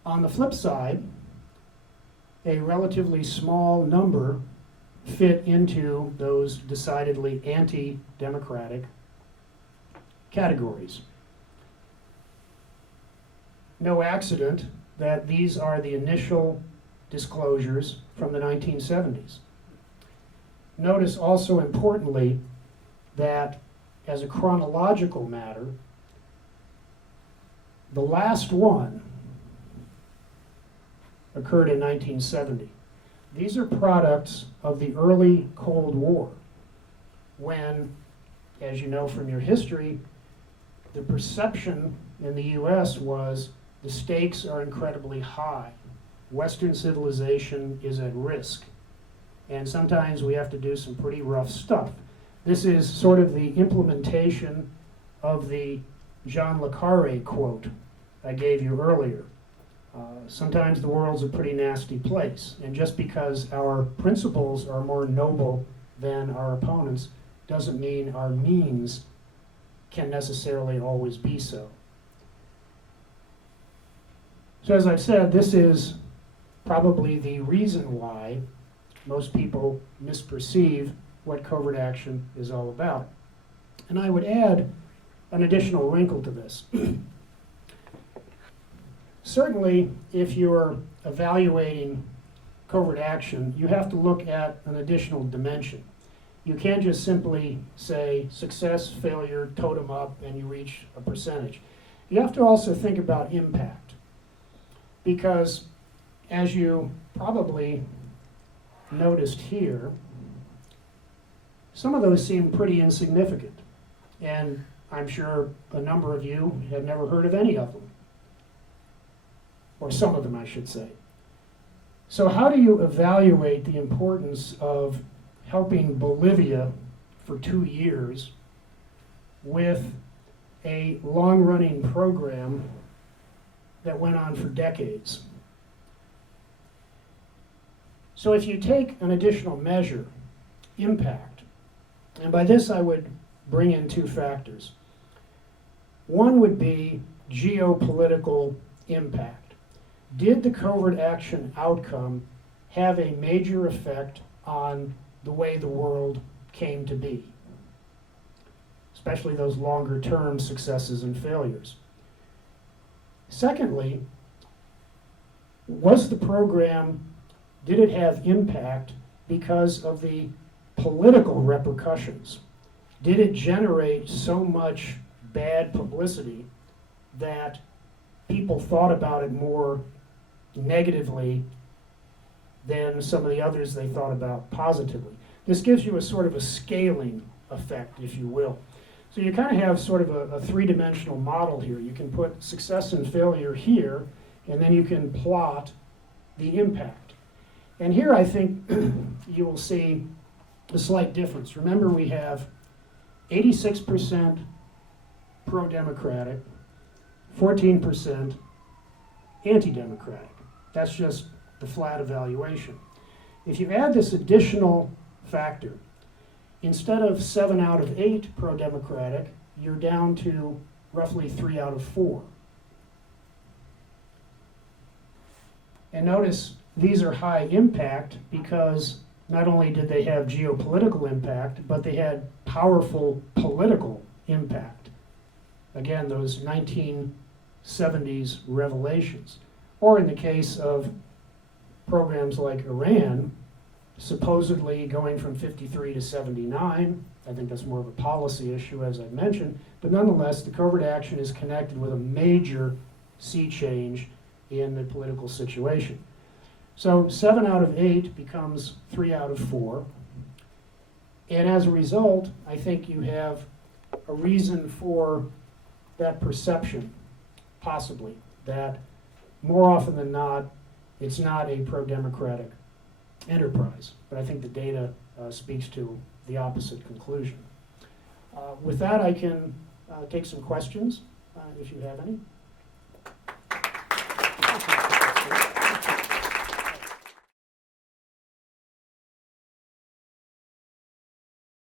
On the flip side, a relatively small number fit into those decidedly anti-democratic categories. No accident that these are the initial disclosures from the 1970s. Notice also importantly that as a chronological matter, the last one occurred in 1970. These are products of the early Cold War, when, as you know from your history, the perception in the US was the stakes are incredibly high. Western civilization is at risk. And sometimes we have to do some pretty rough stuff. This is sort of the implementation of the Jean le Carré quote I gave you earlier. Sometimes the world's a pretty nasty place, and just because our principles are more noble than our opponents doesn't mean our means can necessarily always be so. So as I've said, this is probably the reason why most people misperceive what covert action is all about. And I would add an additional wrinkle to this. Certainly, if you're evaluating covert action, you have to look at an additional dimension. You can't just simply say success, failure, totem up, and you reach a percentage. You have to also think about impact. Because as you probably noticed here, some of those seem pretty insignificant. And I'm sure a number of you have never heard of any of them. Or some of them, I should say. So how do you evaluate the importance of helping Bolivia for 2 years with a long-running program that went on for decades? So if you take an additional measure, impact, and by this I would bring in 2 factors. One would be geopolitical impact. Did the covert action outcome have a major effect on the way the world came to be? Especially those longer-term successes and failures. Secondly, was the program, did it have impact because of the political repercussions? Did it generate so much bad publicity that people thought about it more negatively than some of the others they thought about positively? This gives you a sort of a scaling effect, if you will. So you kind of have sort of a 3-dimensional model here. You can put success and failure here, and then you can plot the impact. And here I think you will see a slight difference. Remember, we have 86% pro-democratic, 14% anti-democratic. That's just the flat evaluation. If you add this additional factor, instead of 7 out of 8 pro-democratic, you're down to roughly 3 out of 4. And notice these are high impact because not only did they have geopolitical impact, but they had powerful political impact. Again, those 1970s revelations. Or in the case of programs like Iran, supposedly going from 53 to 79. I think that's more of a policy issue, as I mentioned. But nonetheless, the covert action is connected with a major sea change in the political situation. So 7 out of 8 becomes 3 out of 4. And as a result, I think you have a reason for that perception, possibly, that more often than not, it's not a pro-democratic enterprise. But I think the data speaks to the opposite conclusion. With that, I can take some questions, if you have any.